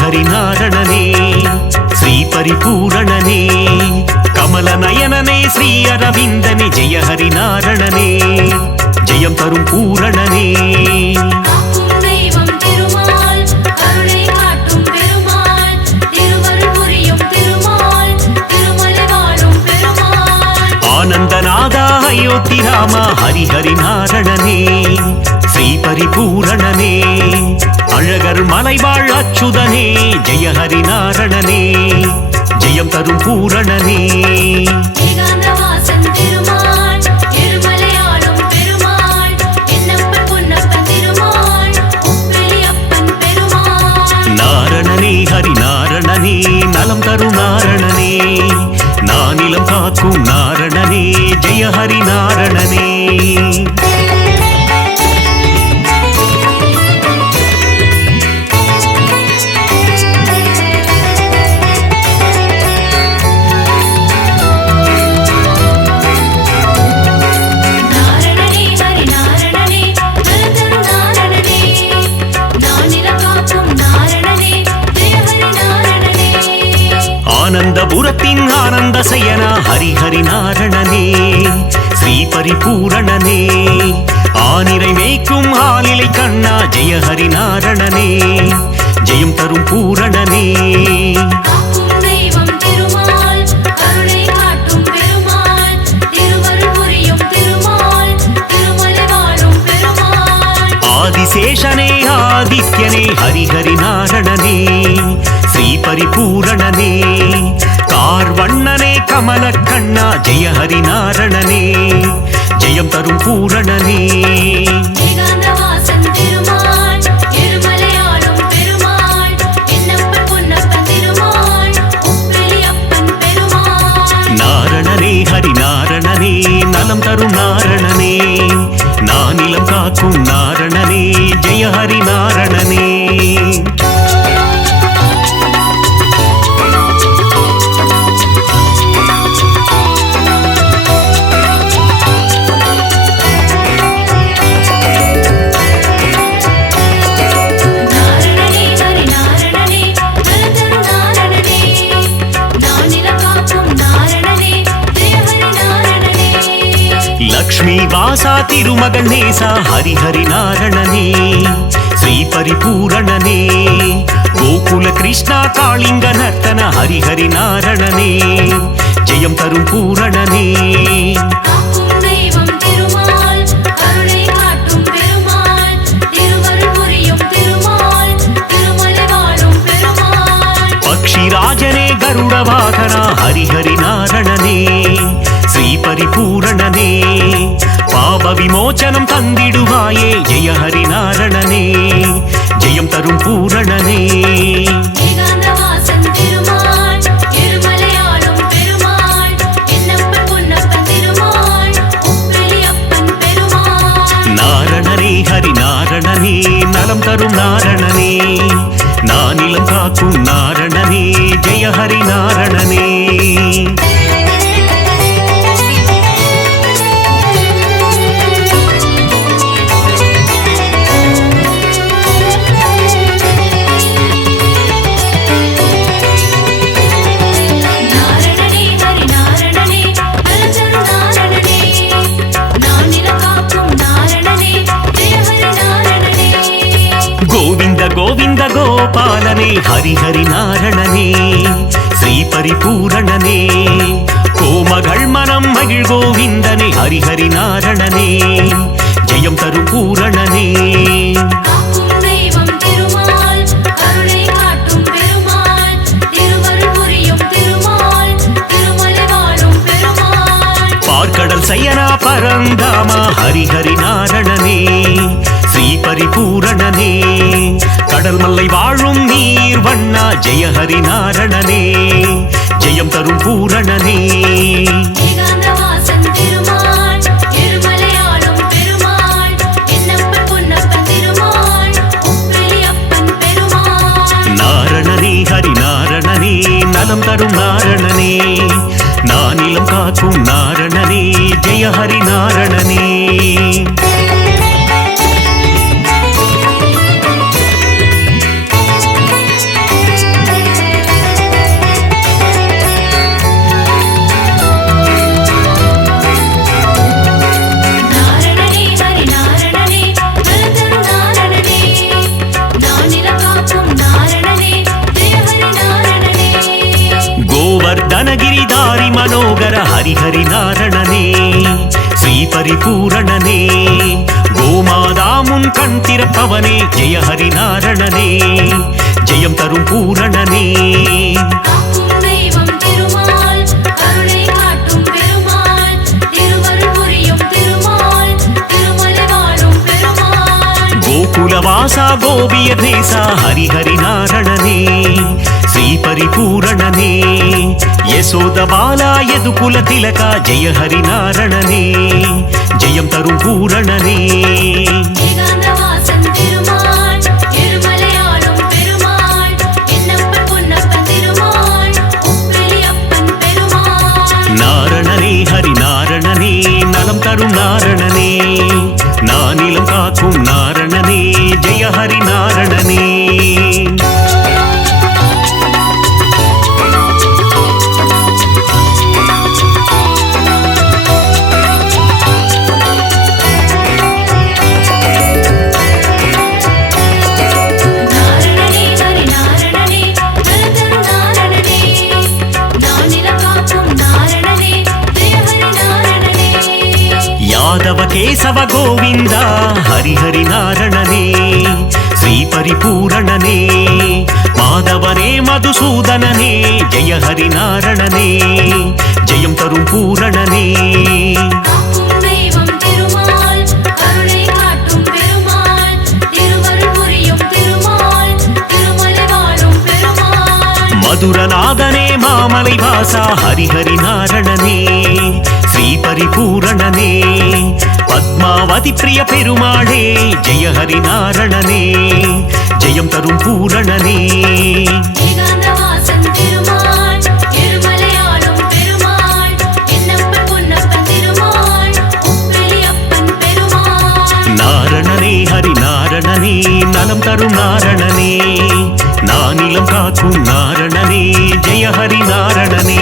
ஹரி நாரணனே ஸ்ரீ பரிபூரணனே கமல நயனனே ஸ்ரீ அரவிந்தனே ஜெய ஹரி நாரணனே ஜெயம் தரும் பூரணனே ஆனந்தநாதா அயோத்தி ராமா ஹரி ஹரி நாரணனே ஸ்ரீ பரிபூரணனே அழகர் மலைவாழ் அச்சுதனே ஜெய ஹரி நாரணனே ஜெயம் தரும் பூரணனே நாரணனே ஹரி நாரணனே நலம் தரும் நாரணனே நானிலம் காக்கும் நாரணனே ஜெய ஹரி நாரணனே ஆனந்தபுரத்தின் ஆனந்த சயனா ஹரி ஹரி நாரணனே ஸ்ரீ பரிபூரணனே ஆனிரை மேய்க்கும் ஆலிலை கண்ணா ஜெய ஹரி நாரணனே ஜெயம் தரும் பூரணனே ஆதிசேஷனே ஆதித்யனே ஹரி ஹரி நாரணனே ஸ்ரீ பரிபூரணனே கார்வண்ணனே கமல கண்ணா ஜெய ஹரி நாரணனே ஜெயம் தரும் பூரணனே நாரணனே ஹரி நாரணனே நலம் தரும் நாரணனே நானிலம் காக்கும் நாரணனே ஜெய ஹரி நாரணனே லக்ஷ்மி வாசா திருமகன் நேசா ஹரி ஹரி நாரணனே ஸ்ரீ பரிபூரணனே கோகுல கிருஷ்ணா காளிங்க நர்த்தன ஹரி ஹரி நாரணனே ஜெயம் தரும் பூரணனே பக்ஷிராஜனே கருட வாகனா ஹரி ஹரி நாரணனே ஸ்ரீ பரிபூரணனே பாப விமோச்சனம் தந்திடுவாயே ஜெய ஹரி நாரணனே ஜெயம் தரும் பூரணனே நாரணனே ஹரி நாரணனே நலம் தரும் நாரணனே நானிலம் காக்கும் நாரணனே ஜெய ஹரி நாரணனே கோவிந்த கோவிந்த கோபாலனே ஹரி ஹரி நாரணனே ஸ்ரீ பரிபூரணனே கோமகள் மனம் மகிழ் கோவிந்தனே ஹரி ஹரி நாரணனே ஜெயம் தரும் பூரணனே பார்க்கடல் சயனா பரந்தாமா ஹரி ஹரி நாரணனே ஸ்ரீ பரிபூரணனே கடல் மல்லை வாழும் நீர் வண்ணா ஜெய ஹரி நாரணனே ஜெயம் தரும் பூரணனே நாரணனே ஹரி நாரணனே நலம் தரும் நாரணனே நானிலம் காக்கும் நாரணனே ஜெய ஹரி நாரணனே மனோகர ஹரிஹரி நாரணனே ஸ்ரீ பரிபூரணனே கோமாதாமுன் கண் திறப்பவனே ஜெய ஹரி நாரணனே ஜெயம் தரும் பூரணனே கோகுலவாசா கோபிய தேசா ஹரிஹரி நாரணனே ஸ்ரீ பரிபூரணனே யசோத பாலா யதுகுல திலகா ஜெய ஹரி நாரணனே ஜெயம் தரும் பூரணனே நாரணனே ஹரி நாரணனே நலம் தரும் நாரணனே நானிலம் காக்கும் நாரணனே ஜெய ஹரி நாரணனே யாதவ கேசவ கோவிந்தா ஹரிஹரி நாரணனே ஸ்ரீ பரிபூரணனே மாதவனே மதுசூதனனே ஜெய ஹரி நாரணனே ஜெயம் தரும் பூரணனே மதுரநாதனே மாமலை வாசா ஹரிஹரி நாரணனே ஸ்ரீ பரிபூரணனே பத்மாவதி பிரிய பெருமாளே ஜெய ஹரி நாரணனே ஜெயம் தரும் பூரணனே நாரணனே ஹரி நாரணனே நலம் தரும் நாரணனே நானிலம் காக்கும் நாரணனே ஜெய ஹரி நாரணனே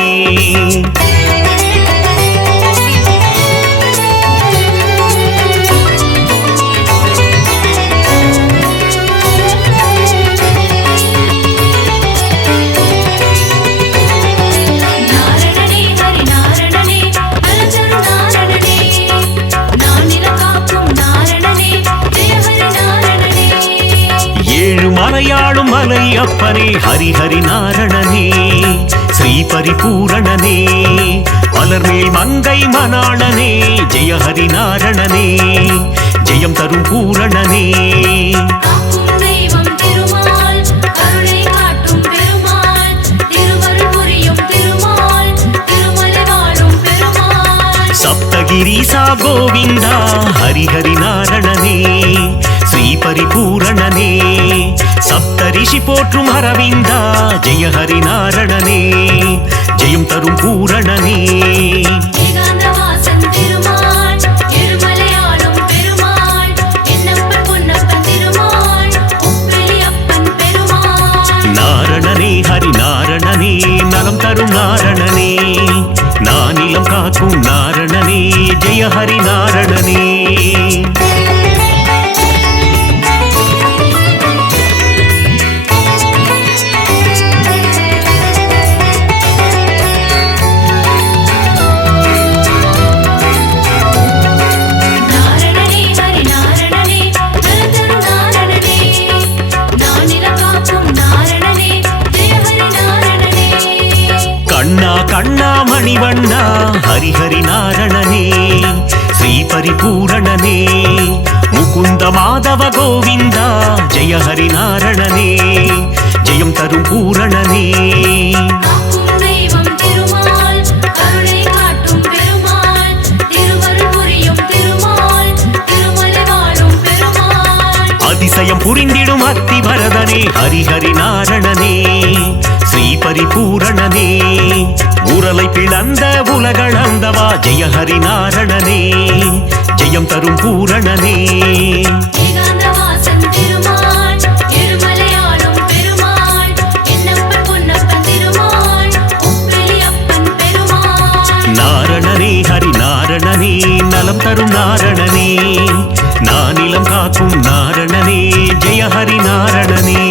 மலையாளும் மலை அப்பனே ஹரிஹரி நாரணனே ஸ்ரீ பரிபூரணனே மலர்மேல் மங்கை மணாளனே ஜெய ஹரி நாரணனே ஜெயம் தரும் பூரணனே சப்தகிரீசா கோவிந்தா ஹரிஹரி நாரணனே ஸ்ரீ பரிபூரணனே சப்தரிஷி போற்றும் அரவிந்தா ஜெய ஹரி நாரணனே ஜெயம் தரும் பூரணனே நாரணனே ஹரி நாரணனே நலம் தரும் நாரணனே நானிலம் காக்கும் நாரணனே ஜெய ஹரி நாரணனே நாரணனே, ஹரி நாரணனே, நலம் தரும் நாரணனே, நானிலம் காக்கும் நாரணனே, ஜெய ஹரி நாரணனே. நாரணனே, ஹரி நாரணனே, நலம் தரும் நாரணனே, நானிலம் காக்கும் நாரணனே, ஜெய ஹரி நாரணனே. கண்ணா கண்ணா மணிவண்ணா ஹரிஹரி நாரணனே ஸ்ரீ பரிபூரணனே முகுந்த மாதவ கோவிந்தா ஜெய ஹரி நாரணனே ஜெயம் தரும் பூரணனே காக்கும் தெய்வம் திருமால், கருணை காட்டும் பெருமாள், திருவருள் புரியும் திருமால், திருமலை வாழும் பெருமாள். அதிசயம் புரிந்திடும் அத்திவரதனே ஹரிஹரி நாரணனே ஸ்ரீ பரிபூரணனே உரலை பிளந்த உலகளந்தவா ஜெய ஹரி நாரணனே ஜெயம் தரும் பூரணனே ஏகாந்தவாசன் திருமால், எருமலையாளும் பெருமாள், என்னப்பன் பொன்னப்பன் திருமால், உப்பிலியப்பன் பெருமாள். நாரணனே ஹரி நாரணனே நலம் தரும் நாரணனே நானிலம் காக்கும் நாரணனே ஜெய ஹரி நாரணனே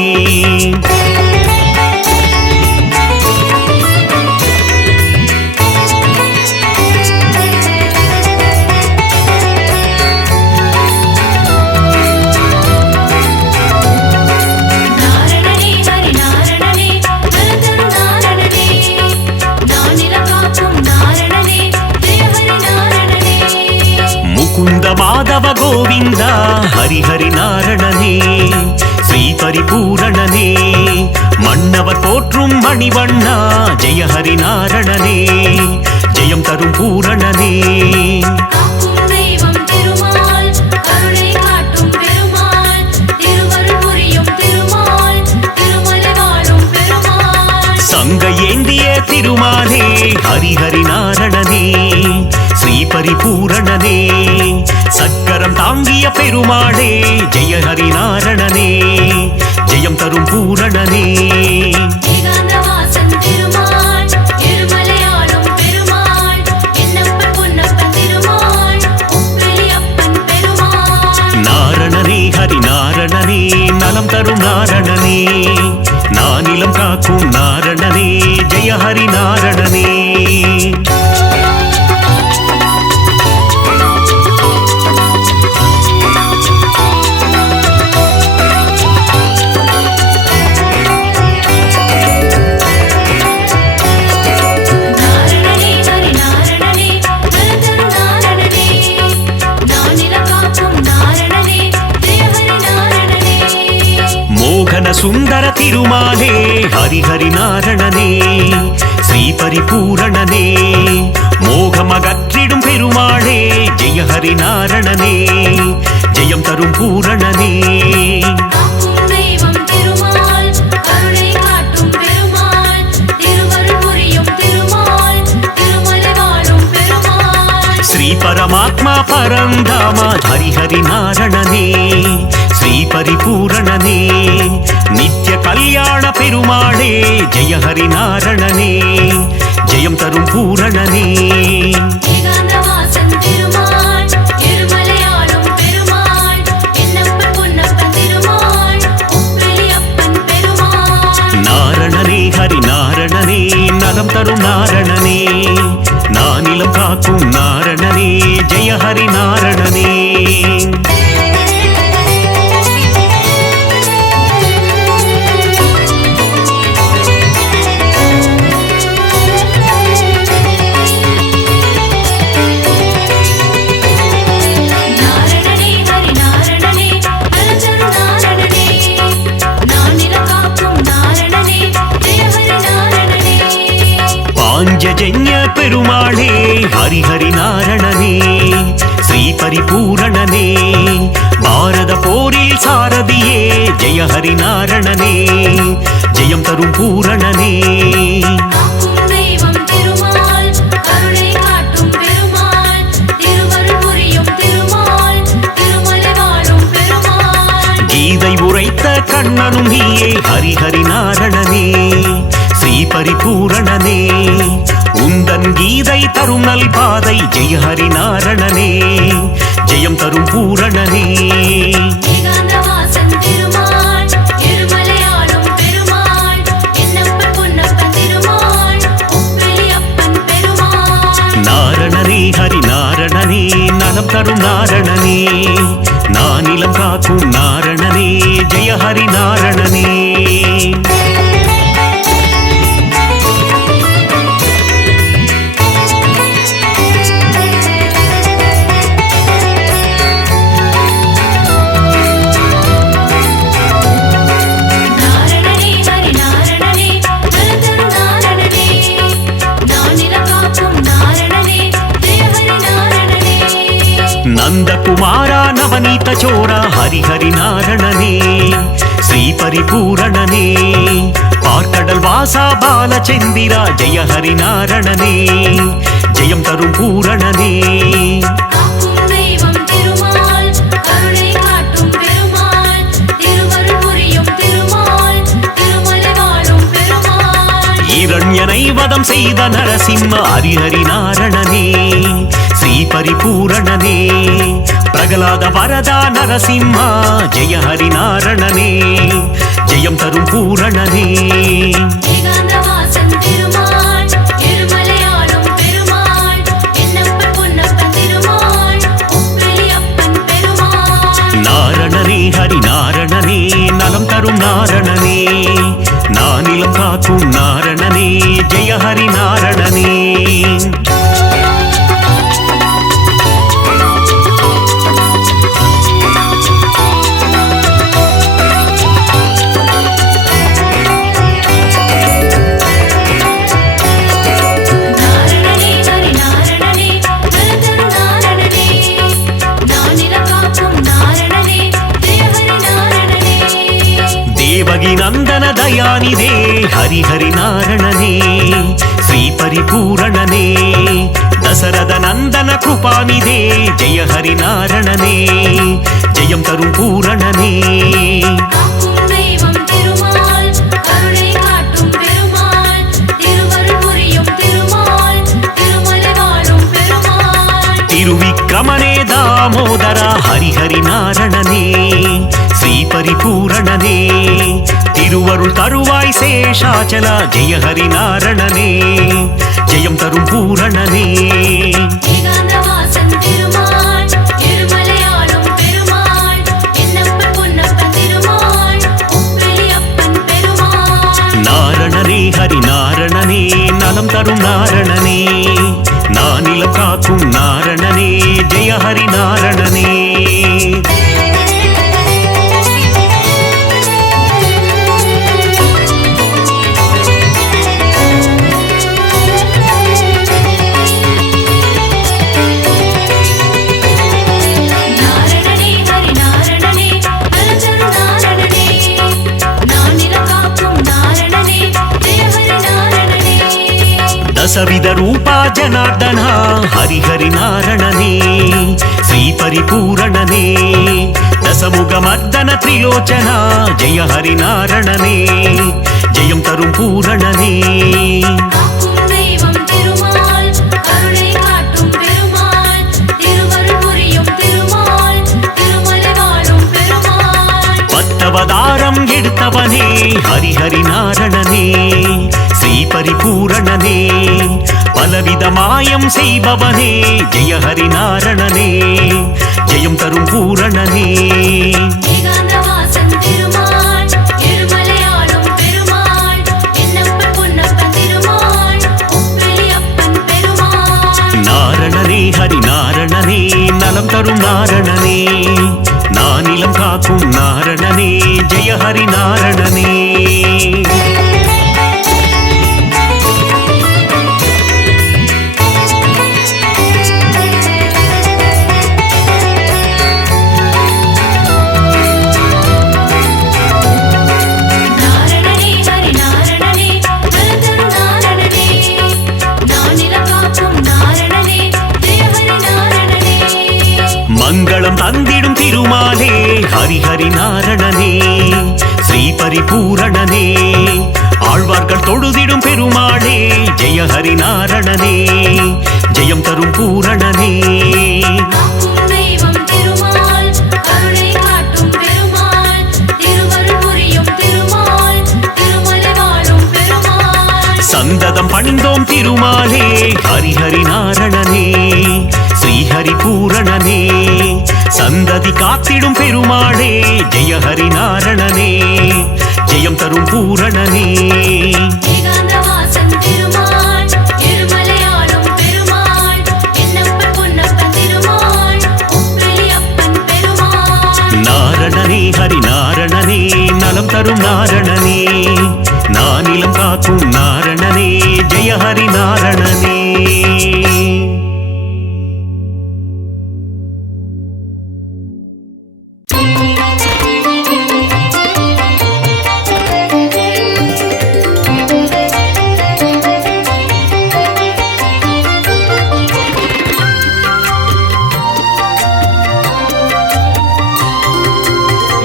கோவிந்தா ஹரிஹரி நாரணனே ஸ்ரீ பரிபூரணனே மன்னவர் போற்றும் மணிவண்ணா ஜெய ஹரி நாரணனே ஜெயம் தரும் பூரணனே காக்கும் தெய்வம் திருமால் கருணை காட்டும் பெருமாள் திருவருள் புரியும் திருமால் திருமலை வாழும் பெருமாள் சங்க ஏந்திய திருமாலே ஹரிஹரி நாரணனே ஸ்ரீ பரிபூரணனே சக்கரம் தாங்கிய பெருமாளே ஜெய ஹரி நாரணனே ஜெயம் தரும் பூரணனே ஏகாந்தவாசன் திருமால் எருமலையாளும் பெருமாள் என்னப்பன் பொன்னப்பன் திருமாள் உப்பிலி அப்பன் பெருமாள் நாரணனே ஹரி நாரணனே நலம் தரும் நாரணனே நானிலம் காக்கும் நாரணனே ஜெய ஹரி நாரணனே நாரணனே ஹரி நாரணனே நலந்தரும் நாரணனே நானிலம் காக்கும் நாரணனே ஜெய ஹரி நாரணனே மோகன சுந்தர திருமாலே ஹரிஹரி நாரணனே ஸ்ரீ பரிபூரணனே மோகமகற்றிடும் பெருமாளே ஜெய ஹரி நாரணனே ஜெயம் தரும் பூரணனே காக்கும் தெய்வம் திருமால் கருணை காட்டும் பெருமாள் திருவருள் புரியும் திருமால் திருமலை வாழும் பெருமாள் ஸ்ரீ பரமாத்மா பரந்தாமா ஹரிஹரி நாரணனே ஸ்ரீ பரிபூரணனே நித்ய கல்யாண பெருமாளே ஜெய ஹரி நாரணனே ஜெயம் தரும் பூரணனே ஏகாந்தவாசன் திருமால் எருமலையாளும் பெருமாள் என்னப்பன் பொன்னப்பன் திருமாள் உப்பிலி அப்பன் பெருமாள் நாரணனே ஹரி நாரணனே நலம் தரும் நாரணனே நானிலம் காக்கும் நாரணனே ஜெய ஹரி நாரணனே நாரணனே ஹரி நாரணனே நலந்தரும் நாரணனே நானிலம் காக்கும் நாரணனே ஜெய ஹரி நாரணனே பாஞ்சஜன்ய பெருமாளே ஹரிஹரி நாரணனே ஸ்ரீ பரிபூரணனே பாரத போரில் சாரதியே ஜெய ஹரி நாரணனே ஜெயம் தரும் பூரணனே காக்கும் தெய்வம் திருமால் கருணை காட்டும் பெருமாள் திருவருள் புரியும் திருமால் திருமலை வாழும் பெருமாள் கீதை உரைத்த கண்ணனும் நீயே ஹரிஹரி நாரணனே ஸ்ரீ பரிபூரணனே உந்தன் கீதை தரும் நல் பாதை ஜெய ஹரி நாரணனே ஜெயம் தரும் பூரணனே ஏகாந்தவாசன் திருமால் எருமலையாளும் பெருமாள் என்னப்பன் பொன்னப்பன் திருமாள் உப்பிலி அப்பன் பெருமாள் நாரணனே ஹரி நாரணனே நலம் தரும் நாரணனே நானிலம் காக்கும் நாரணனே ஜெய ஹரி நாரணனே நாரணனே ஹரி நாரணனே நலந்தரும் நாரணனே நானிலம் காக்கும் நாரணனே ஜெய ஹரி நாரணனே நந்தகுமாரா நவநீத சோரா ஹரிஹரி நாரணனே ஸ்ரீ பரிபூரணனே பார்க்கடல் வாசா பாலச்சந்திரா ஜெய ஹரி நாரணனே ஜெயம் தரும் பூரணனே காக்கும் தெய்வம் திருமால் கருணை காட்டும் பெருமாள் திருவருள் புரியும் திருமால் திருமலை வாழும் பெருமாள் இரண்யனை வதம் செய்த நரசிம்ம ஹரிஹரி நாரணனே ஸ்ரீ பரிபூரணனே பிரகலாத வரதா நரசிம்மா ஜெய ஹரி நாரணனே ஜெயம் தரும் பூரணனே ஏகாந்தவாசன் திருமால் எருமலையாளும் பெருமாள் என்னப்பன் பொன்னப்பன் திருமாள் உப்பிலி அப்பன் பெருமாள் நாரணனே ஹரி நாரணனே நலம் தரும் நாரணனே நானிலம் காக்கும் நாரணனே ஜெய ஹரி நாரணனே ಹರಿಹರಿ ನಾರಣನೇ ಶ್ರೀ ಪರಿಪೂರಣನೇ ದಶರಥ ನಂದನ ಕೃಪಾನಿಧೇ ಜಯ ಹರಿ ನಾರಣನೇ ஜெயம் தரும் பூரணனே காக்கும் தெய்வம் திருமால் கருணை காட்டும் பெருமாள் திருவருள் புரியும் திருமால் திருமலை வாழும் பெருமாள் திருவிக்கிரமனே தாமோதர ஹரிஹரி நாரணனே ஸ்ரீ பரிபூரணனே திருவருள் தருவாய் சேஷாச்சல ஜெய ஹரி நாரணனே ஜெயம் தரும் பூரணனே ஏகாந்தவாசன் திருமால் இருமலையாளும் பெருமாள் என்னப்பன் பொன்னப்பன் திருமாள் உப்பிலியப்பன் பெருமாள் நாரணனே ஹரி நாரணனே நலம் தரும் நாரணனே நானிலம் காக்கும் நாரணனே ஜெய ஹரி நாரணனே நாரணனே ஹரி நாரணனே நலந்தரு நாரணனே நானிலம் காக்கும் நாரணனே ஜெய ஹரி நாரணனே ದಶವಿಧ ರೂಪ ಜನಾರ್ದನ ಹರಿಹರಿ ನಾರಣನೇ ಶ್ರೀ ಪರಿಪೂರಣನೇ ದಶಮುಖ ಮರ್ದನ ತ್ರಿಲೋಚನ ಜಯ ಹರಿ ನಾರಣನೇ ಜಯಂ ತರುಂ பூரணனே காக்கும் தெய்வம் திருமால் கருணை காட்டும் பெருமாள் திருவருள் புரியும் திருமால் திருமலை வாழும் பெருமாள் பத்தவதாரம் எடுத்தவனே ஹரிஹரி நாரணனே ஸ்ரீ பரிபூரணனே பலவித மாயம் செய்பவனே ஜெய ஹரி நாரணனே ஜெயம் தரும் பூரணனே ஏகாந்தவாசன் திருமால் இருமலையாளும் பெருமாள் என்னப்பன் பொன்னப்பன் திருமாள் உப்பிலியப்பன் பெருமாள் நாரணனே ஹரி நாரணனே நலம் தரும் நாரணனே நானிலம் காக்கும் நாரணனே ஜெய ஹரி நாரணனே நாரணனே ஹரி நாரணனே நலந்தரு நாரணனே நானிலம் காக்கும் நாரணனே ஜெய ஹரி நாரணனே மங்களம் தந்திடும் திருமாலே ஹரிஹரி நாரணனே ஸ்ரீ பரிபூரணனே ஆழ்வார்கள் தொழுதிடும் பெருமாளே ஜெய ஹரி நாரணனே ஜெயம் தரும் பூரணனே காக்கும் தெய்வம் திருமால் கருணை காட்டும் பெருமாள் திருவருள் புரியும் திருமால் திருமலை வாழும் பெருமாள் சந்ததம் பணிந்தோம் திருமாலே ஹரிஹரி நாரணனே ஸ்ரீஹரி பூரணனே சந்ததி காத்திடும் பெருமாளே ஜெய ஹரி நாரணனே ஜெயம் தரும் பூரணனே ஏகாந்தவாசன் திருமால் இருமலையாளும் பெருமாள் என்னப்பன் பொன்னப்பன் திருமாள் உப்பிலியப்பன் பெருமாள் நாரணனே ஹரி நாரணனே நலம் தரும் நாரணனே நானிலம் காக்கும் நாரணனே ஜெய ஹரி நாரணனே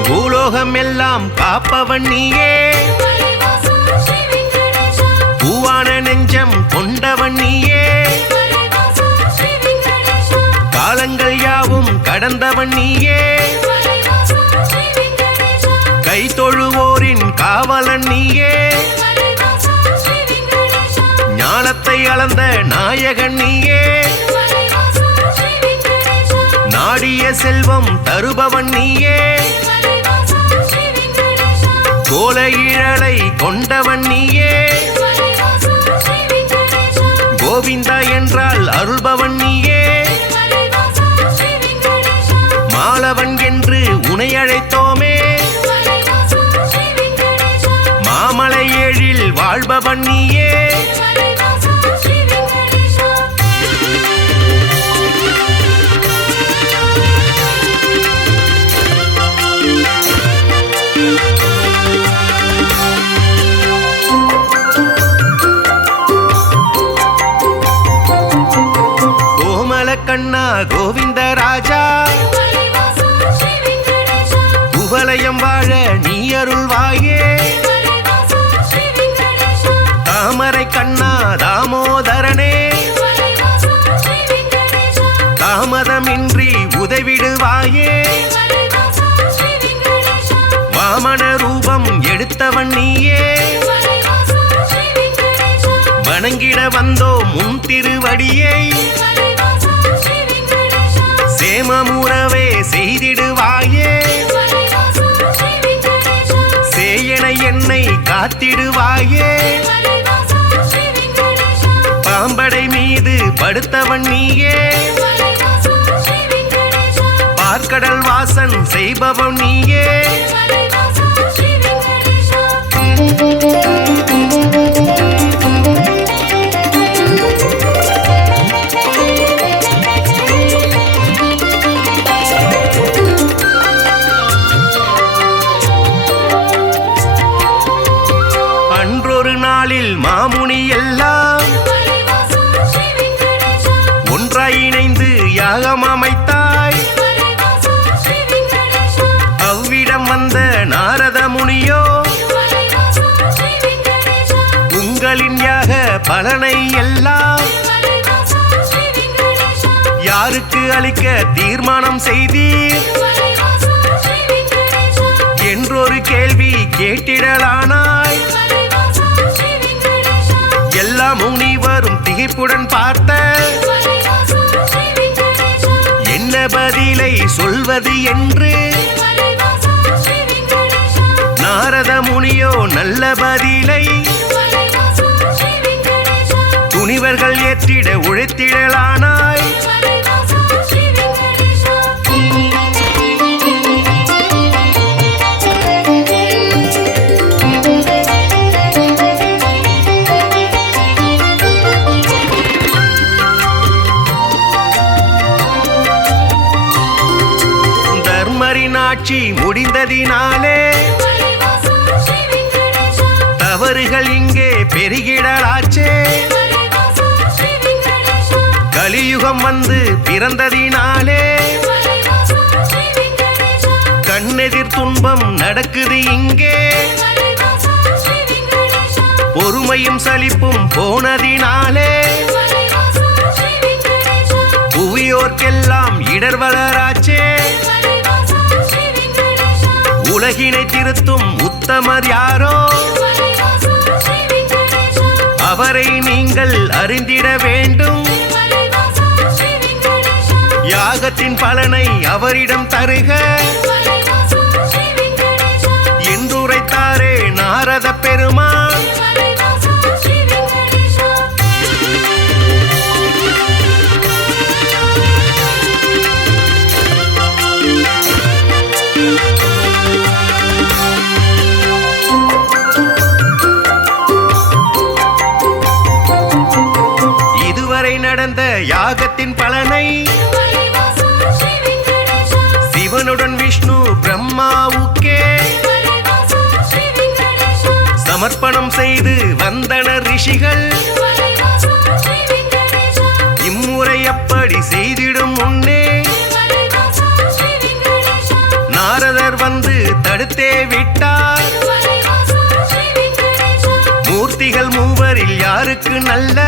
பூலோகம் எல்லாம் காப்பவன் நீயே மலைவாசா ஸ்ரீ வெங்கடேஷா பூவான நெஞ்சம் கொண்டவன் நீயே மலைவாசா ஸ்ரீ வெங்கடேஷா காலங்கள் யாவும் கடந்தவன் நீயே மலைவாசா ஸ்ரீ வெங்கடேஷா கை தொழுவோரின் காவலன் நீயே மலைவாசா ஸ்ரீ வெங்கடேஷா ஞானத்தை அளந்த நாயகன் நீயே மலைவாசா ஸ்ரீ வெங்கடேஷா நாடிய செல்வம் தருபவன் நீயே மலைவாசா ஸ்ரீ வெங்கடேஷா கோல ஈழலை கொண்டவன் நீயே மலைவாசா ஸ்ரீ வெங்கடேஷா கோவிந்தா என்றால் அருள்பவன் நீயே மலைவாசா ஸ்ரீ வெங்கடேஷா மாலவன் என்று உனை அழைத்தோமே மலைவாசா ஸ்ரீ வெங்கடேஷா மாமலை ஏழில் வாழ்பவன் நீயே மலைவாசா ஸ்ரீ வெங்கடேஷா கண்ணா கோவிந்தராஜா மலைவாசா ஸ்ரீ வெங்கடேஷா குவலயம் வாழ நீ அருள்வாயே மலைவாசா ஸ்ரீ வெங்கடேஷா தாமரை கண்ணா தாமோதரனே மலைவாசா ஸ்ரீ வெங்கடேஷா தாமதமின்றி உதவிடுவாயே மலைவாசா ஸ்ரீ வெங்கடேஷா வாமன ரூபம் எடுத்தவன் நீயே மலைவாசா ஸ்ரீ வெங்கடேஷா வணங்கிட வந்தோம் உன் திருவடியை மலைவாசா ஸ்ரீ வெங்கடேஷா சேமமுறவே செய்திடுவாயே மலைவாசா ஸ்ரீ வெங்கடேஷா சேயன என்னை காத்திடுவாயே மலைவாசா ஸ்ரீ வெங்கடேஷா பாம்படை மீது படுத்தவன் நீயே மலைவாசா ஸ்ரீ வெங்கடேஷா பார்க்கடல் வாசன் செய்பவன் நீயே மலைவாசா ஸ்ரீ வெங்கடேஷா அன்றொரு நாளில் மாமுனி எல்லாம் மலைவாசா ஸ்ரீ வெங்கடேஷா ஒன்றாய் இணைந்து யாகம் அமைத்தாய் மலைவாசா ஸ்ரீ வெங்கடேஷா அவ்விடம் வந்த நாரத முனியோ மலைவாசா ஸ்ரீ வெங்கடேஷா உங்களின் யாக பலனை எல்லாம் மலைவாசா ஸ்ரீ வெங்கடேஷா யாருக்கு அளிக்க தீர்மானம் செய்தீர் மலைவாசா ஸ்ரீ வெங்கடேஷா என்றொரு கேள்வி கேட்டிடலானாய் மலைவாசா ஸ்ரீ வெங்கடேஷா எல்லா முனிவரும் திகைப்புடன் பார்த்த மலைவாசா ஸ்ரீ வெங்கடேஷா என்ன பதிலை சொல்வது என்று மலைவாசா ஸ்ரீ வெங்கடேஷா நாரத முனியோ நல்ல பதிலை மலைவாசா ஸ்ரீ வெங்கடேஷா துணிவர்கள் ஏற்றிட உழைத்திடலானாய் மலைவாசா ஸ்ரீ வெங்கடேஷா தர்மரின் ஆட்சி முடிந்ததினாலே மலைவாசா ஸ்ரீ வெங்கடேஷா தவறுகள் இங்கே பெருகிடலாச்சே மலைவாசா ஸ்ரீ வெங்கடேஷா கலியுகம் வந்து பிறந்ததினாலே மலைவாசா ஸ்ரீ வெங்கடேஷா கண்ணெதிர் துன்பம் நடக்குது இங்கே மலைவாசா ஸ்ரீ வெங்கடேஷா பொறுமையும் சலிப்பும் போனதினாலே மலைவாசா ஸ்ரீ வெங்கடேஷா புவியோர்க்கெல்லாம் இடர் வளராச்சே மலைவாசா ஸ்ரீ வெங்கடேஷா உலகினை திருத்தும் உத்தமர் யாரோ மலைவாசா ஸ்ரீ வெங்கடேஷா அவரை நீங்கள் அறிந்திட வேண்டும் மலைவாசா ஸ்ரீ வெங்கடேஷா யாகத்தின் பலனை அவரிடம் தருக மலைவாசா ஸ்ரீ வெங்கடேஷா என்றுரைத்தாரே நாரத பெருமான் மலைவாசா ஸ்ரீ வெங்கடேஷா இதுவரை நடந்த யாகத்தின் பலனை மலைவாசா ஸ்ரீ வெங்கடேஷா சிவனுடன் விஷ்ணு பிரம்மாவுக்கே மலைவாசா ஸ்ரீ வெங்கடேஷா சமர்ப்பணம் செய்து வந்தனர் ரிஷிகள் மலைவாசா ஸ்ரீ வெங்கடேஷா இம்முறை அப்படி செய்திடும் முன்னே மலைவாசா ஸ்ரீ வெங்கடேஷா நாரதர் வந்து தடுத்தே விட்டார் மலைவாசா ஸ்ரீ வெங்கடேஷா மூர்த்திகள் மூவரில் யாருக்கு நல்ல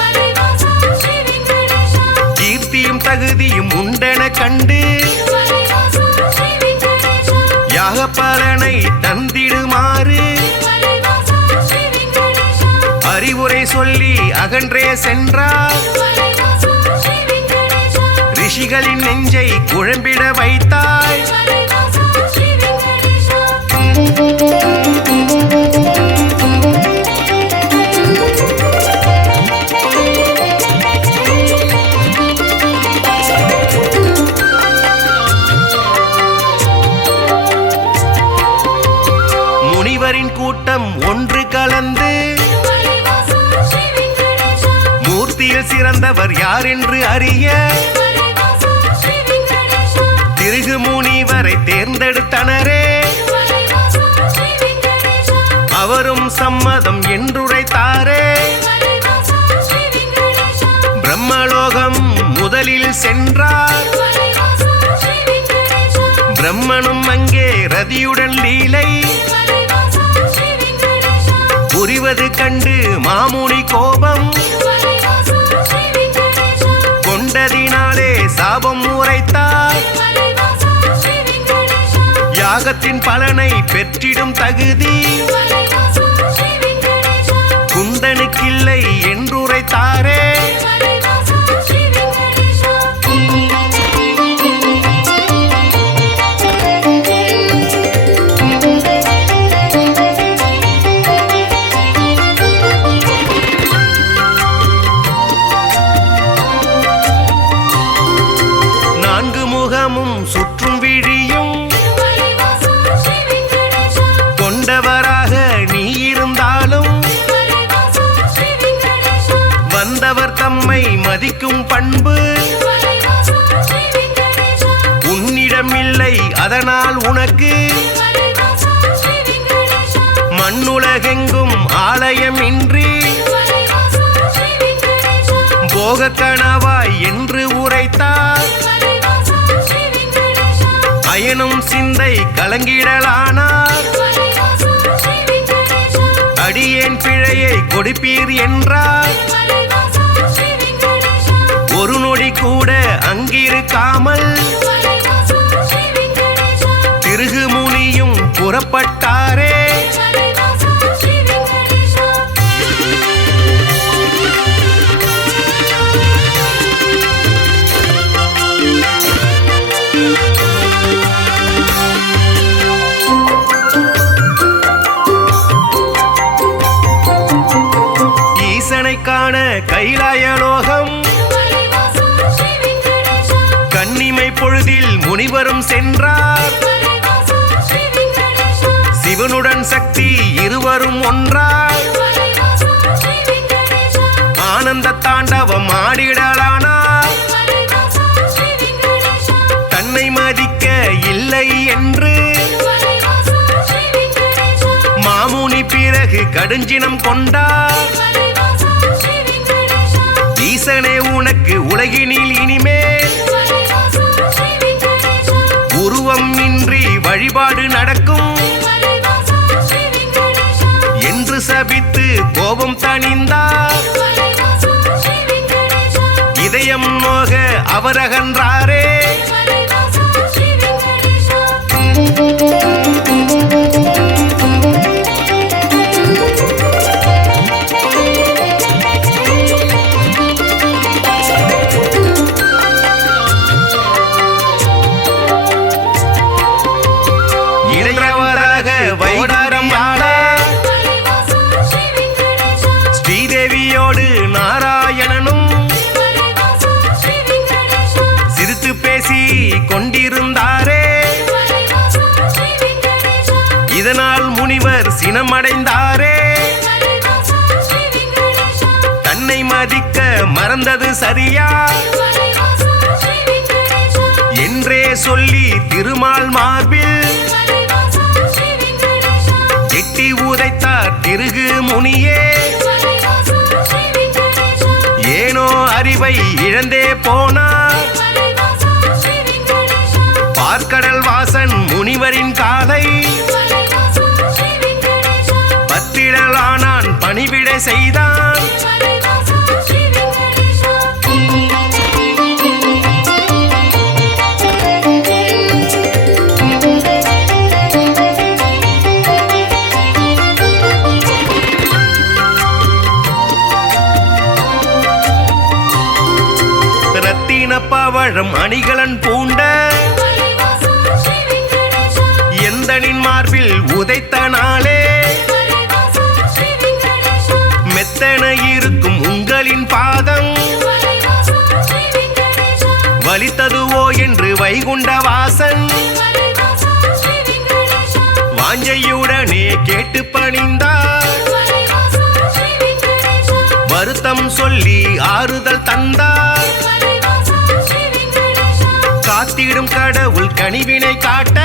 மலைவாசா ஸ்ரீ வெங்கடேஷா கீர்த்தியும் தகுதியும் உண்டென கண்டு மலைவாசா ஸ்ரீ வெங்கடேஷா யாக பலனை தந்திடுமாறு மலைவாசா ஸ்ரீ வெங்கடேஷா அறிவுரை சொல்லி அகன்றே சென்றார் மலைவாசா ஸ்ரீ வெங்கடேஷா ரிஷிகளின் நெஞ்சை குழம்பிட வைத்தாய் மலைவாசா ஸ்ரீ வெங்கடேஷா முனிவரின் கூட்டம் ஒன்று கலந்து மலைவாசா ஸ்ரீ வெங்கடேஷா மூர்த்தியில் சிறந்தவர் யார் என்று அறிய மலைவாசா ஸ்ரீ வெங்கடேஷா திருகு முனிவரை தேர்ந்தெடுத்தனரே மலைவாசா ஸ்ரீ வெங்கடேஷா அவரும் சம்மதம் என்றுரைத்தாரே மலைவாசா ஸ்ரீ வெங்கடேஷா பிரம்மலோகம் முதலில் சென்றார். திருமலைவாசா ஸ்ரீ வெங்கடேஷா பிரம்மனும் அங்கே ரதியுடன் லீலை திருமலைவாசா ஸ்ரீ வெங்கடேஷா புரிவது கண்டு மாமுனி கோபம் திருமலைவாசா ஸ்ரீ வெங்கடேஷா கொண்டதினாலே சாபம் உரைத்தார். திருமலைவாசா ஸ்ரீ வெங்கடேஷா யாகத்தின் பலனை பெற்றிடும் தகுதி திருமலைவாசா ஸ்ரீ வெங்கடேஷா குந்தனுக்கில்லை என்றுரைத்தாரே. திருமலைவாசா ஸ்ரீ வெங்கடேஷா நான்கு முகமும் சுற்றும் விழியும் திருமலைவாசா ஸ்ரீ வெங்கடேஷா கொண்டவராக நீ இருந்தாலும் திருமலைவாசா ஸ்ரீ வெங்கடேஷா வந்தவர் தம்மை மதிக்கும் பண்பு திருமலைவாசா ஸ்ரீ வெங்கடேஷா உன்னிடம் இல்லை. அதனால் உனக்கு திருமலைவாசா ஸ்ரீ வெங்கடேஷா மண்ணுலகெங்கும் ஆலயம் இன்றி திருமலைவாசா ஸ்ரீ வெங்கடேஷா போக கணவாய் என்று உரைத்தார். திருமலைவாசா ஸ்ரீ வெங்கடேஷா அயனும் சிந்தை கலங்கிடலானார். திருமலைவாசா ஸ்ரீ வெங்கடேஷா அடியேன் பிழையை கொடுப்பீர் என்றார். திருமலைவாசா ஸ்ரீ வெங்கடேஷா ஒரு நொடி கூட அங்கிருக்காமல் திருமலைவாசா ஸ்ரீ வெங்கடேஷா திருகு முனியும் புறப்பட்டாரே. திருமலைவாசா ஸ்ரீ வெங்கடேஷா ஈசனை காண கைலாயலோகம் திருமலைவாசா ஸ்ரீ வெங்கடேஷா கன்னிமை பொழுதில் முனிவரும் சென்றார். திருமலைவாசா ஸ்ரீ வெங்கடேஷா சிவனுடன் சக்தி இருவரும் ஒன்றாய் திருமலைவாசா ஸ்ரீ வெங்கடேஷா ஆனந்த தாண்டவம் ஆடிடலானார். திருமலைவாசா ஸ்ரீ வெங்கடேஷா தன்னை மதிக்க இல்லை என்று திருமலைவாசா ஸ்ரீ வெங்கடேஷா மாமுனி பிறகு கடுஞ்சினம் கொண்டார். திருமலைவாசா ஸ்ரீ வெங்கடேஷா ஈசனே உனக்கு உலகினில் இனிமேல் திருமலைவாசா ஸ்ரீ வெங்கடேஷா உருவம் இன்றி வழிபாடு நடக்கும் திருமலைவாசா ஸ்ரீ வெங்கடேஷா என்று சபித்து கோபம் தணிந்தார். திருமலைவாசா ஸ்ரீ வெங்கடேஷா இதயம் நோக அவரகன்றாரே. திருமலைவாசா ஸ்ரீ வெங்கடேஷா இளையவராக வைடாரம் ஆட திருமலைவாசா ஸ்ரீ வெங்கடேஷா ஸ்ரீதேவியோடு நாராயணனும் திருமலைவாசா ஸ்ரீ வெங்கடேஷா சிரித்து பேசி கொண்டிருந்தாரே. திருமலைவாசா ஸ்ரீ வெங்கடேஷா இதனால் முனிவர் சினமடைந்தாரே. திருமலைவாசா ஸ்ரீ வெங்கடேஷா தன்னை மதிக்க மறந்தது சரியா திருமலைவாசா ஸ்ரீ வெங்கடேஷா என்றே சொல்லி திருமால் மார்பில் திருமலைவாசா ஸ்ரீ வெங்கடேஷா எட்டி உதைத்தார் திருகு முனியே. திருமலைவாசா ஸ்ரீ வெங்கடேஷா ஏனோ அறிவை இழந்தே போனார். திருமலைவாசா ஸ்ரீ வெங்கடேஷா பார்க்கடல் வாசன் முனிவரின் காலை திருமலைவாசா ஸ்ரீ வெங்கடேஷா பத்திடலானான் பணிவிடை செய்தான். திருமலைவாசா ஸ்ரீ வெங்கடேஷா ரத்தின பவழம் அணிகலன் பூண்ட திருமலைவாசா ஸ்ரீ வெங்கடேஷா எந்தனின் மார்பில் உதைத்த நாளே திருமலைவாசா ஸ்ரீ வெங்கடேஷா மெத்தன இருக்கும் உங்களின் பாதம் திருமலைவாசா ஸ்ரீ வெங்கடேஷா வலித்ததுவோ என்று வைகுண்ட வாசன் திருமலைவாசா ஸ்ரீ வெங்கடேஷா வாஞ்சையுடனே கேட்டு பணிந்தார். திருமலைவாசா ஸ்ரீ வெங்கடேஷா வருத்தம் சொல்லி ஆறுதல் தந்தார். திருமலைவாசா ஸ்ரீ வெங்கடேஷா காத்திடும் கடவுள் கனிவினை காட்ட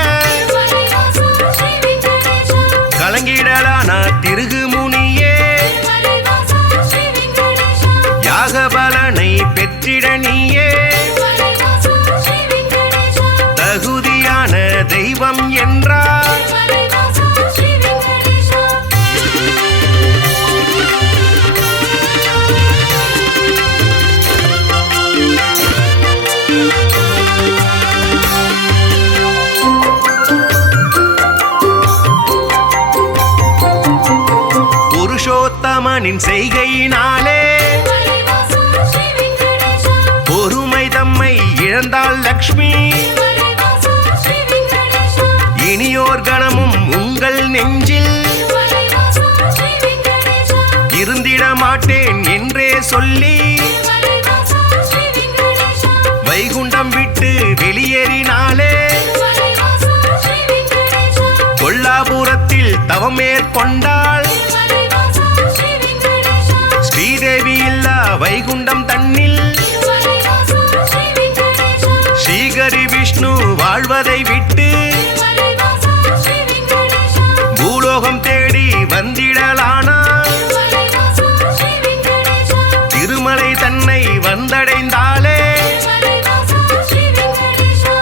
திருமலைவாசா ஸ்ரீ வெங்கடேஷா கலங்கிடலானா திருகு முனியே. திருமலைவாசா ஸ்ரீ வெங்கடேஷா யாக பலனை பெற்றிட நீயே திருமலைவாசா புருஷோத்தமனின் செய்கையினாலே மலைவாசா ஸ்ரீ வெங்கடேஷா பொறுமை தம்மை இழந்தாள் லக்ஷ்மி மலைவாசா ஸ்ரீ வெங்கடேஷா இனியோர் கணமும் உங்கள் நெஞ்சில் மலைவாசா ஸ்ரீ வெங்கடேஷா இருந்திட மாட்டேன் என்றே சொல்லி மலைவாசா ஸ்ரீ வெங்கடேஷா வைகுண்டம் விட்டு வெளியேறினாலே மலைவாசா ஸ்ரீ வெங்கடேஷா கொல்லாபுரத்தில் தவம் மேற்கொண்டாள் மலைவாசா ஸ்ரீ வெங்கடேஷா ஸ்ரீதேவி இல்லா வைகுண்டம் தன்னில் மலைவாசா ஸ்ரீ வெங்கடேஷா ஸ்ரீகரி விஷ்ணு வாழ்வதை விட்டு மலைவாசா ஸ்ரீ வெங்கடேஷா பூலோகம் தேடி வந்திடலானாள் மலைவாசா ஸ்ரீ வெங்கடேஷா திருமலை தன்னை வந்தடைந்தாளே மலைவாசா ஸ்ரீ வெங்கடேஷா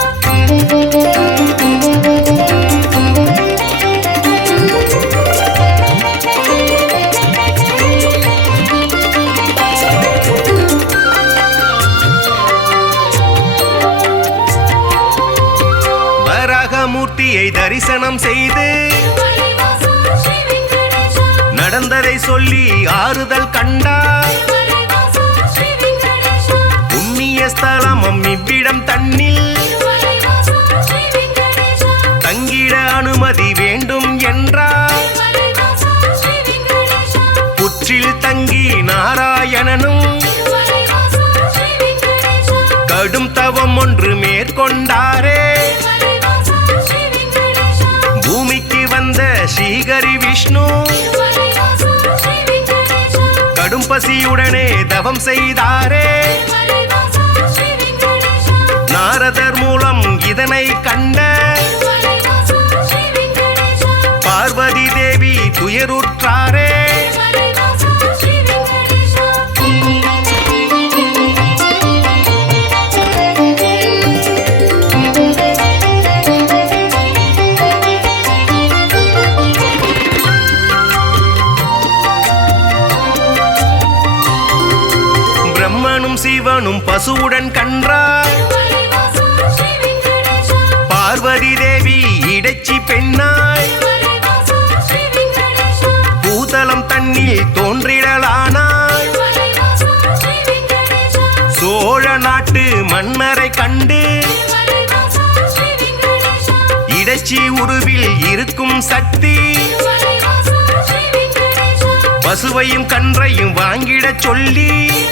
வரகமூர்த்தியை தரிசனம் செய்து மலைவாசா ஸ்ரீ வெங்கடேஷா நடந்ததை சொல்லி ஆறுதல் கண்டார் மலைவாசா ஸ்ரீ வெங்கடேஷா புண்ணிய ஸ்தலமும் இவ்விடம் தன்னில் மலைவாசா ஸ்ரீ வெங்கடேஷா தங்கிட அனுமதி வேண்டும் என்றார் மலைவாசா ஸ்ரீ வெங்கடேஷா புற்றில் தங்கி நாராயணனும் மலைவாசா ஸ்ரீ வெங்கடேஷா கடும் தவம் ஒன்று மேற்கொண்டாரே மலைவாசா ஸ்ரீ வெங்கடேஷா பூமிக்கு வந்த ஸ்ரீகரி விஷ்ணு மலைவாசா ஸ்ரீ வெங்கடேஷா கடும் பசியுடனே தவம் செய்தாரே மலைவாசா ஸ்ரீ வெங்கடேஷா நாரதர் மூலம் இதனை கண்ட மலைவாசா ஸ்ரீ வெங்கடேஷா பார்வதி தேவி துயருற்றாரே மலைவாசா ஸ்ரீ வெங்கடேஷா பிரம்மனும் சிவனும் பசுவுடன் கன்றார் மலைவாசா ஸ்ரீ வெங்கடேஷா பார்வதி தேவி இடைச்சி பெண்ணாய் மலைவாசா ஸ்ரீ வெங்கடேஷா பூதலம் தன்னில் தோன்றிடலானாள் மலைவாசா ஸ்ரீ வெங்கடேஷா சோழ நாட்டு மன்னரை கண்டு மலைவாசா ஸ்ரீ வெங்கடேஷா இடைச்சி உருவில் இருக்கும் சக்தி மலைவாசா ஸ்ரீ வெங்கடேஷா பசுவையும் கன்றையும் வாங்கிடச் சொல்லி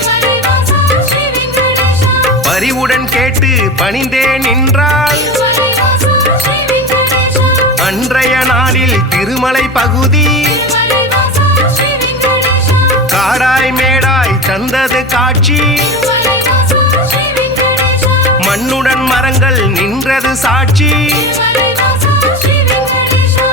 மலைவாசா ஸ்ரீ வெங்கடேஷா பரிவுடன் கேட்டு பணிந்தே நின்றாள் மலைவாசா ஸ்ரீ வெங்கடேஷா அன்றைய நாளில் திருமலை பகுதி மலைவாசா ஸ்ரீ வெங்கடேஷா காடாய் மேடாய் தந்தது காட்சி மலைவாசா ஸ்ரீ வெங்கடேஷா மண்ணுடன் மரங்கள் நின்றது சாட்சி மலைவாசா ஸ்ரீ வெங்கடேஷா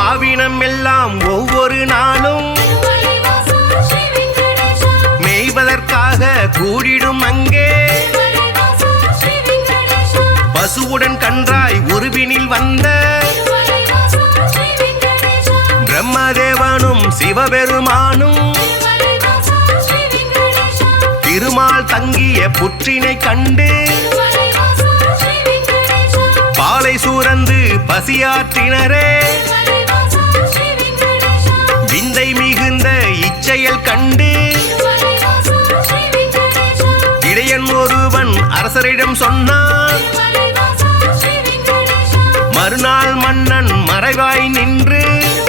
ஆவினம் எல்லாம் ஒவ்வொரு நாளும் மலைவாசா ஸ்ரீ வெங்கடேஷா மேய்வதற்காக கூடிடும் அங்கே மலைவாசா ஸ்ரீ வெங்கடேஷா பசுவுடன் கன்றாய் உருவினில் வந்த மலைவாசா ஸ்ரீ வெங்கடேஷா பிரம்மதேவனும் சிவபெருமானும் மலைவாசா ஸ்ரீ வெங்கடேஷா திருமால் தங்கிய புற்றினை கண்டு மலைவாசா ஸ்ரீ வெங்கடேஷா பாலை சூரந்து பசியாற்றினரே மலைவாசா ஸ்ரீ வெங்கடேஷா விந்தை மிகுந்த இச்செயல் கண்டு மலைவாசா ஸ்ரீ வெங்கடேஷா இடையன் ஒருவன் அரசரிடம் சொன்னான் மலைவாசா ஸ்ரீ வெங்கடேஷா மறுநாள் மன்னன் மறைவாய் நின்று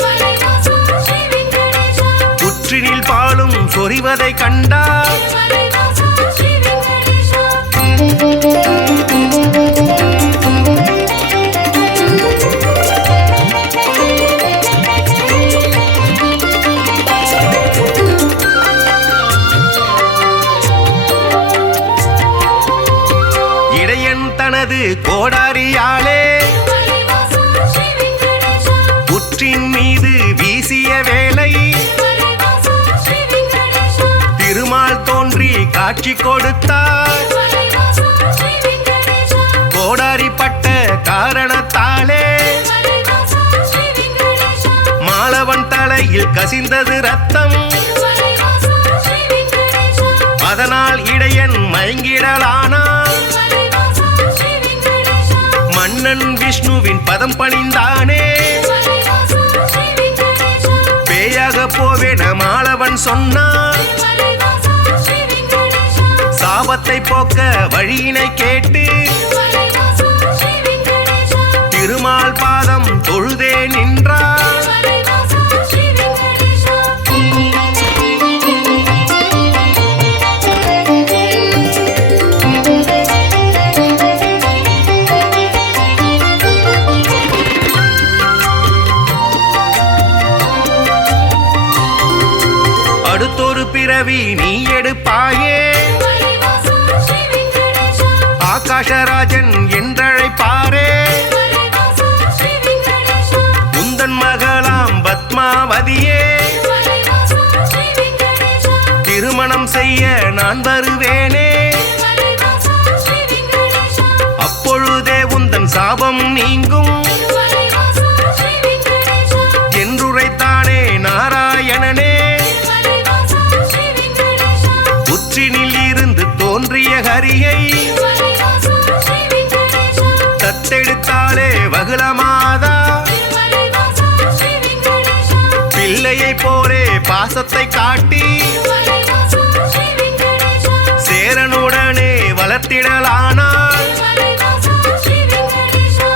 மலைவாசா ஸ்ரீ வெங்கடேஷா புற்றினில் பாலும் சொரிவதை கண்டார் மலைவாசா ஸ்ரீ வெங்கடேஷா இடையன் தனது கோடாரியாலே மலைவாசா ஸ்ரீ வெங்கடேஷா புற்றின் மீது வீசிய வேளை மலைவாசா ஸ்ரீ வெங்கடேஷா திருமால் தோன்றி காட்சி கொடுத்தார் மலைவாசா ஸ்ரீ வெங்கடேஷா கோடாரி பட்ட காரணத்தாலே மலைவாசா ஸ்ரீ வெங்கடேஷா மாலவன் தலை வழியில் கசிந்தது ரத்தம். திருமலைவாசா ஸ்ரீ வெங்கடேஷா அதனால் இடையன் மயங்கிடலானான். திருமலைவாசா ஸ்ரீ வெங்கடேஷா மன்னன் விஷ்ணுவின் பதம் பணிந்தானே. திருமலைவாசா ஸ்ரீ வெங்கடேஷா பேயாக போவேன மாலவன் சொன்னான். திருமலைவாசா ஸ்ரீ வெங்கடேஷா சாபத்தை போக்க வழியினை கேட்டு திருமலைவாசா ஸ்ரீ வெங்கடேஷா திருமால் பாதம் தொழுதே நின்றார். திருமலைவாசா ஸ்ரீ வெங்கடேஷா அடுத்தொரு பிறவி நீ எடுப்பாயே. திருமலைவாசா ஸ்ரீ வெங்கடேஷா ஆகாஷராஜன் என்றழைப்பாரே. திருமலைவாசா ஸ்ரீ வெங்கடேஷா உந்தன் மகளாம் பத்மாவதியே. திருமலைவாசா ஸ்ரீ வெங்கடேஷா திருமணம் செய்ய நான் வருவேனே. திருமலைவாசா ஸ்ரீ வெங்கடேஷா அப்பொழுதே உந்தன் சாபம் நீங்கும் திருமலைவாசா ஸ்ரீ வெங்கடேஷா என்றுரைத்தானே நாராயணனே. திருமலைவாசா ஸ்ரீ வெங்கடேஷா புற்றினில் இருந்து தோன்றிய ஹரியை திருமலைவாசா ஸ்ரீ வெங்கடேஷா தத்தெடுத்தாளே வகுளமாதா. திருமலைவாசா ஸ்ரீ வெங்கடேஷா பிள்ளையை போலே பாசத்தை காட்டி திருமலைவாசா ஸ்ரீ வெங்கடேஷா சேரனுடனே வளர்த்திடலானாள். திருமலைவாசா ஸ்ரீ வெங்கடேஷா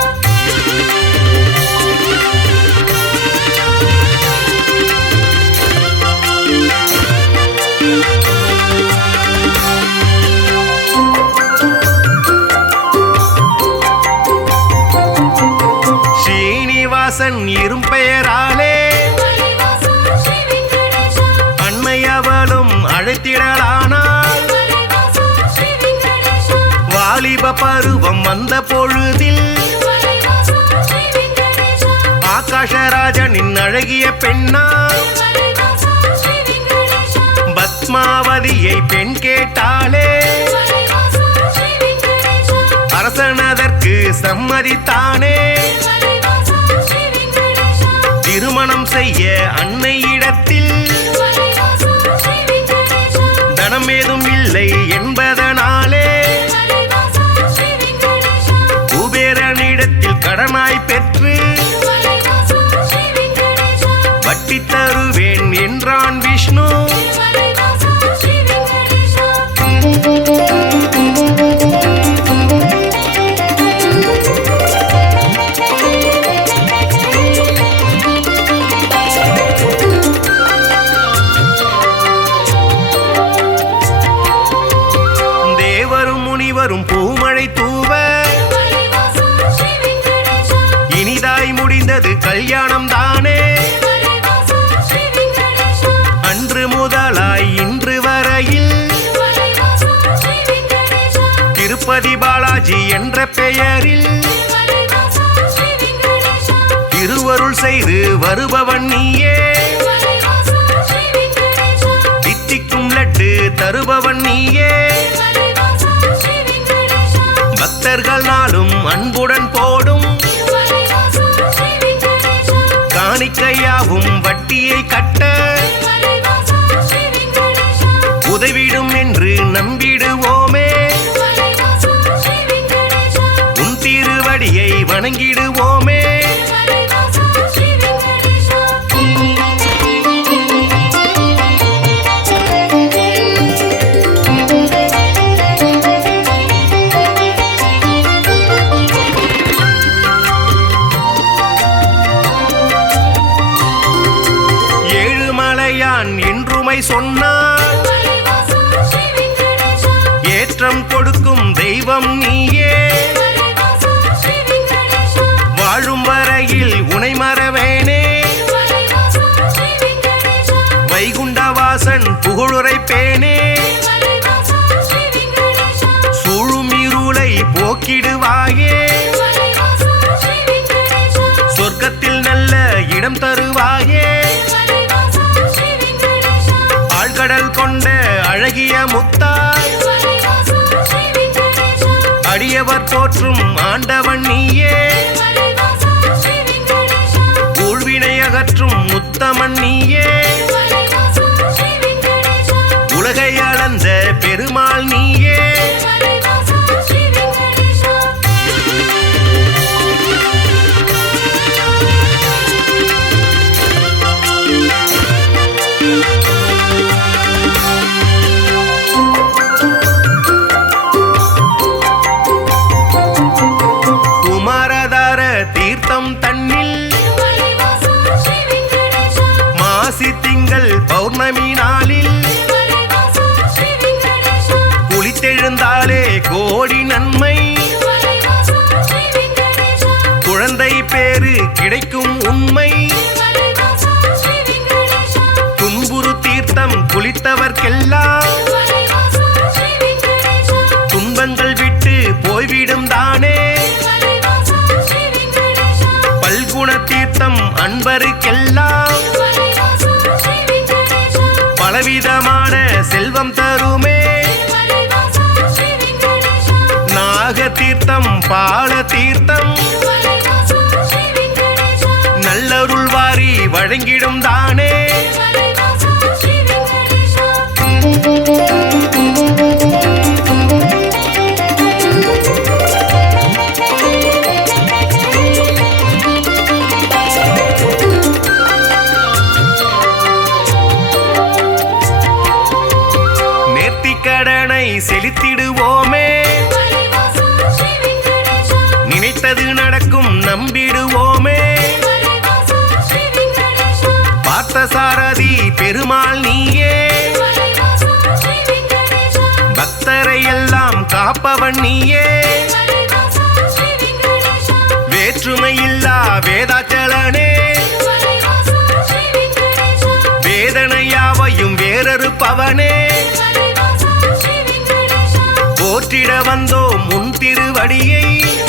ஸ்ரீனிவாசன் இரும்பெயராலே திருமலைவாசா ஸ்ரீ வெங்கடேஷா அன்னை அவளும் அழைத்திடலானாள். திருமலைவாசா ஸ்ரீ வெங்கடேஷா வாலிப பருவம் வந்த பொழுதில் திருமலைவாசா ஸ்ரீ வெங்கடேஷா ஆகாஷராஜனின் அழகிய பெண்ணா திருமலைவாசா ஸ்ரீ வெங்கடேஷா பத்மாவதியை பெண் கேட்டாளே. திருமலைவாசா ஸ்ரீ வெங்கடேஷா அரசனதற்கு சம்மதித்தானே. திருமலைவாசா ஸ்ரீ வெங்கடேஷா திருமணம் செய்ய அன்னையிடத்தில் திருமலைவாசா ஸ்ரீ வெங்கடேஷா தனம் ஏதும் இல்லை என்பதனாலே திருமலைவாசா ஸ்ரீ வெங்கடேஷா குபேரனிடத்தில் கடனாய் பெற்று திருமலைவாசா ஸ்ரீ வெங்கடேஷா வட்டி தருவேன் என்றான் விஷ்ணு. திருமலைவாசா ஸ்ரீ வெங்கடேஷா தேவரும் முனிவரும் பூமழை தூவ திருமலைவாசா ஸ்ரீ வெங்கடேஷா இனிதாய் முடிந்தது கல்யாணம் தானே. திருமலைவாசா ஸ்ரீ வெங்கடேஷா அன்று முதலாய் இன்று வரையில் திருமலைவாசா ஸ்ரீ வெங்கடேஷா திருப்பதி பாலாஜி என்ற பெயரில் திருமலைவாசா ஸ்ரீ வெங்கடேஷா திருவருள் செய்து வருபவன் நீயே. திருமலைவாசா ஸ்ரீ வெங்கடேஷா தித்திக்கும் லட்டு தருபவன் நீயே. திருமலைவாசா ஸ்ரீ வெங்கடேஷா பக்தர்கள் நாளும் அன்புடன் போடும் திருமலைவாசா ஸ்ரீ வெங்கடேஷா காணிக்கையாவும் வட்டியை கட்ட திருமலைவாசா ஸ்ரீ வெங்கடேஷா உதவிடும் என்று நம்பிடுவோமே. திருமலைவாசா ஸ்ரீ வெங்கடேஷா உன் திருவடியை வணங்கிடுவோமே. திருமலைவாசா ஸ்ரீ வெங்கடேஷா ஏழுமலையான் என்றுமை சொன்னார். திருமலைவாசா ஸ்ரீ வெங்கடேஷா ஏற்றம் கொடுக்கும் தெய்வம் நீயே. திருமலைவாசா ஸ்ரீ வெங்கடேஷா வாழும் வரையில் உனை மறவேனே. திருமலைவாசா ஸ்ரீ வெங்கடேஷா வைகுண்டவாசன் புகழுரைப்பேனே. திருமலைவாசா ஸ்ரீ வெங்கடேஷா சூழும் இருளை போக்கிடுவாயே. திருமலைவாசா ஸ்ரீ வெங்கடேஷா சொர்க்கத்தில் நல்ல இடம் தருவாயே. திருமலைவாசா ஸ்ரீ வெங்கடேஷா ஆழ்கடல் கொண்ட அழகிய முத்தாய் திருமலைவாசா ஸ்ரீ வெங்கடேஷா அடியவர் போற்றும் ஆண்டவன் நீயே. திருமலைவாசா ஸ்ரீ வெங்கடேஷா ஊழ்வினையக அகற்றும் உத்தமன் நீயே மலைவாசா ஸ்ரீ வெங்கடேஷா உலகை அளந்த பெருமாள் நீயே மலைவாசா ஸ்ரீ வெங்கடேஷா குமாரதார தீர்த்தம் தன்னில் மலைவாசா ஸ்ரீ வெங்கடேஷா மாசி திங்கள் பௌர்ணமி நாளில் மலைவாசா ஸ்ரீ வெங்கடேஷா குளித்தெழுந்தாலே கோடி நன்மை மலைவாசா ஸ்ரீ வெங்கடேஷா குழந்தை பேரு கிடைக்கும் உண்மை மலைவாசா ஸ்ரீ வெங்கடேஷா துன்புறு தீர்த்தம் குளித்தவர்க்கெல்லாம் மலைவாசா ஸ்ரீ வெங்கடேஷா துன்பங்கள் விட்டு போய்விடும் தானே மலைவாசா ஸ்ரீ வெங்கடேஷா பல்குண தீர்த்தம் அன்பருக்கெல்லாம் மலைவாசா ஸ்ரீ வெங்கடேஷா பலவிதமான செல்வம் தருமே மலைவாசா ஸ்ரீ வெங்கடேஷா நாக தீர்த்தம் பால தீர்த்தம் மலைவாசா ஸ்ரீ வெங்கடேஷா நல்லருள் வாரி வழங்கிடும் தானே மலைவாசா ஸ்ரீ வெங்கடேஷா நேர்த்திக்கடனை செலுத்திடுவோமே மலைவாசா ஸ்ரீ வெங்கடேஷா நினைத்தது நடக்கும் நம்பிடுவோமே மலைவாசா ஸ்ரீ வெங்கடேஷா பார்த்தசாரதி பெருமாள் நீயே மலைவாசா ஸ்ரீ வெங்கடேஷா பக்தரை எல்லாம் காப்பவன் நீயே மலைவாசா ஸ்ரீ வெங்கடேஷா வேற்றுமையில்லா வேதாச்சலனே மலைவாசா ஸ்ரீ வெங்கடேஷா வேதனையாவையும் வேறறுப்பவனே மலைவாசா ஸ்ரீ வெங்கடேஷா போற்றிட வந்தோம் முன் திருவடியை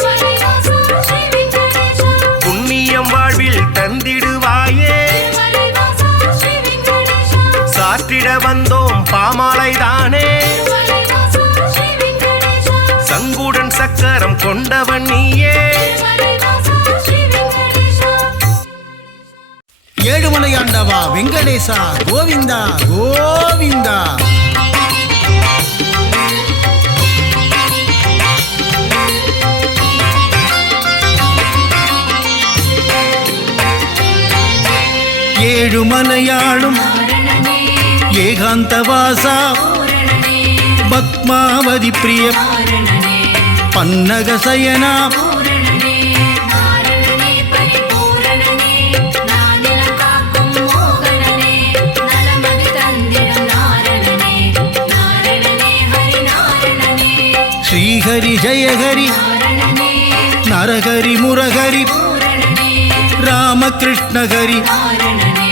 மலைவாசா ஸ்ரீ வெங்கடேஷா புண்ணியம் வாழ்வில் தந்திடுவாயே மலைவாசா ஸ்ரீ வெங்கடேஷா சாற்றிட வந்தோம் பாமாலைதானே மலைவாசா ஸ்ரீ வெங்கடேஷா சங்குடன் சக்கரம் கொண்டவன் நீயே மலைவாசா ஸ்ரீ வெங்கடேஷா ஏழுமலையாண்டவா வெங்கடேசா கோவிந்தா கோவிந்தா. ஏழுமலையாளும் பூரணனே ஏகாந்தவாசா பூரணனே பத்மாவதி பிரிய பூரணனே பன்னகசயனா பூரணனே நாரணனே பரிபூரணனே நானிலம் காக்கும் மோகனனே நலமதி தந்திடும் நாரணனே நாரணனே ஹரி நாரணனே ஸ்ரீஹரி ஜெயஹரி நாரணனே நரஹரி முரஹரி பூரணனே ராமகிருஷ்ணஹரி நாரணனே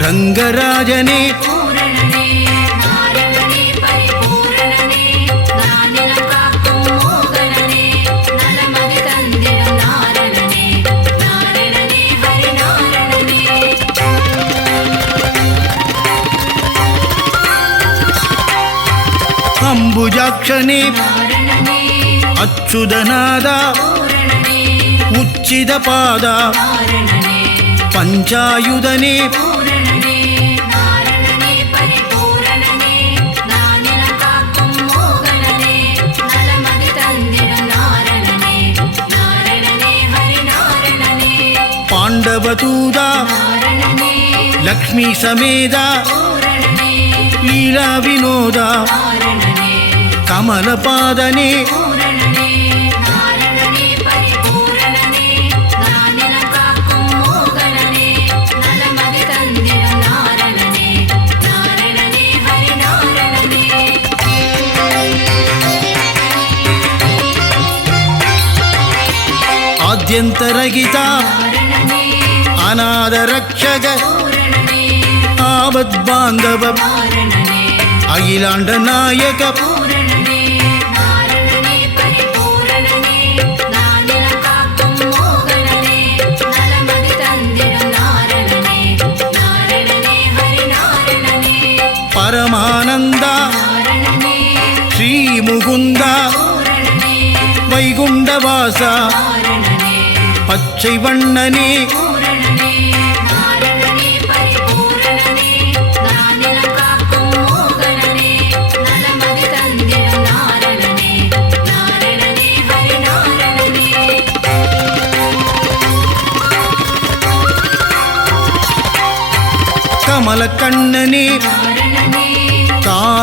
ரங்கராஜனே பூரணனே நாரணனே பரிபூரணனே நானிலம் காக்கும் மோகனனே நலமதி தந்திடும் நாரணனே நாரணனே ஹரி நாரணனே அம்புஜாட்சனே நாரணனே அச்சுதநாதா பூரணனே உச்சிதபாதா நாரணனே பஞ்சாயுதனே பூரணனே நாரணனே பரிபூரணனே நானிலம் காக்கும் மோகனனே நலமதி தந்திடும் நாரணனே நாரணனே ஹரி நாரணனே பாண்டவதூதா நாரணனே லக்ஷ்மி சமேதா பூரணனே லீலா வினோதா நாரணனே கமலபாதனே பூரணனே நாரணனே பரிபூரணனே நானிலம் காக்கும் மோகனனே நலமதி தந்திடும் நாரணனே நாரணனே ஹரி நாரணனே ஆத்யந்தரகிதா நாரணனே அநாதரக்ஷக பூரணனே ஆபத்பாந்தவ நாரணனே அகிலாண்ட நாயக பூரணனே நாரணனே பரிபூரணனே நானிலம் காக்கும் மோகனனே நலமதி தந்திடும் நாரணனே நாரணனே ஹரி நாரணனே பரமானந்தா நாரணனே ஸ்ரீ முகுந்தா பூரணனே வைகுண்டவாசா நாரணனே பச்சை வண்ணனே பூரணனே நாரணனே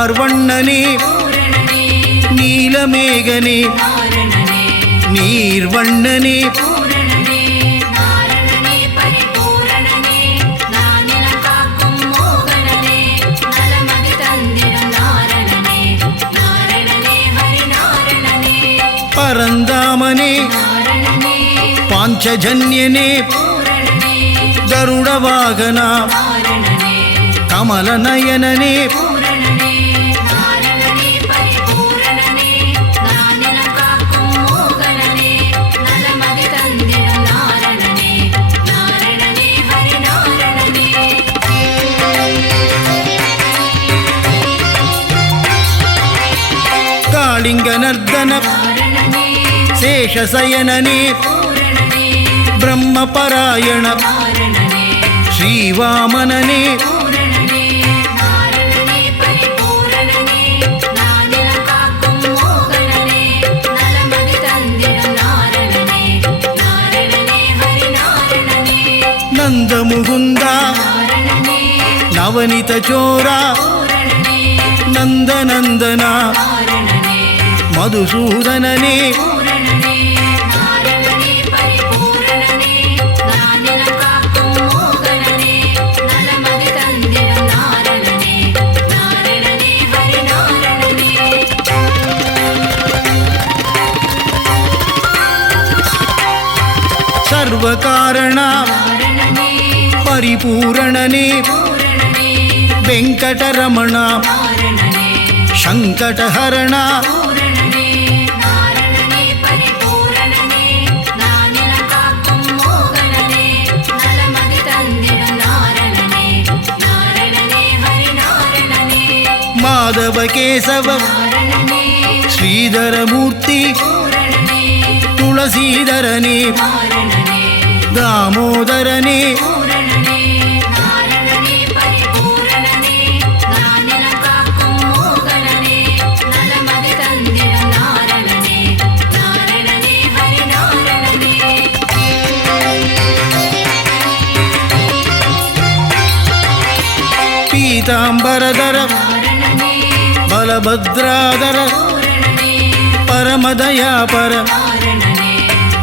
வார்வண்ணனே பூரணனே நீலமேகனே நாரணனே நீர்வண்ணனே பூரணனே நாரணனே பரிபூரணனே நானிலம் காக்கும் மோகனனே நலமதி தந்திடும் நாரணனே நாரணனே ஹரி நாரணனே பரந்தாமனே நாரணனே பாஞ்சஜன்யனே பூரணனே கருடவாகனா நாரணனே கமலநயனனே பூரணனே நாரணனே பரிபூரணனே நானிலம் காக்கும் மோகனனே நலமதி தந்திடும் நாரணனே நாரணனே ஹரி நாரணனே காளிங்க நர்தன நாரணனே சேஷசயனனே பூரணனே பிரம்மபராயண நாரணனே ஸ்ரீவாமனனே பூரணனே நாரணனே பரிபூரணனே நானிலம் காக்கும் மோகனனே நலமதி தந்திடும் நாரணனே நாரணனே ஹரி நாரணனே நந்தமுகுந்தா நாரணனே நவனித சோரா பூரணனே நந்தநந்தனா நாரணனே மதுசூதனனே பூரணனே நாரணனே பரிபூரணனே நானிலம் காக்கும் மோகனனே நலமதி தந்திடும் நாரணனே நாரணனே ஹரி நாரணனே சர்வகாரணா நாரணனே பரிபூரணனே பூரணனே வெங்கடரமணா நாரணனே சங்கடஹரணா பூரணனே நாரணனே பரிபூரணனே நானிலம் காக்கும் மோகனனே நலமதி தந்திடும் நாரணனே நாரணனே ஹரி நாரணனே மாதவ கேசவ நாரணனே ஸ்ரீதரமூர்த்தி பூரணனே துளசீதரனே நாரணனே தாமோதரனே பூரணனே நாரணனே பரிபூரணனே நானிலம் காக்கும் மோகனனே நலமதி தந்திடும் நாரணனே நாரணனே ஹரி நாரணனே பீதாம்பரதர நாரணனே பலபத்ராதர பூரணனே பரமதயாபர நாரணனே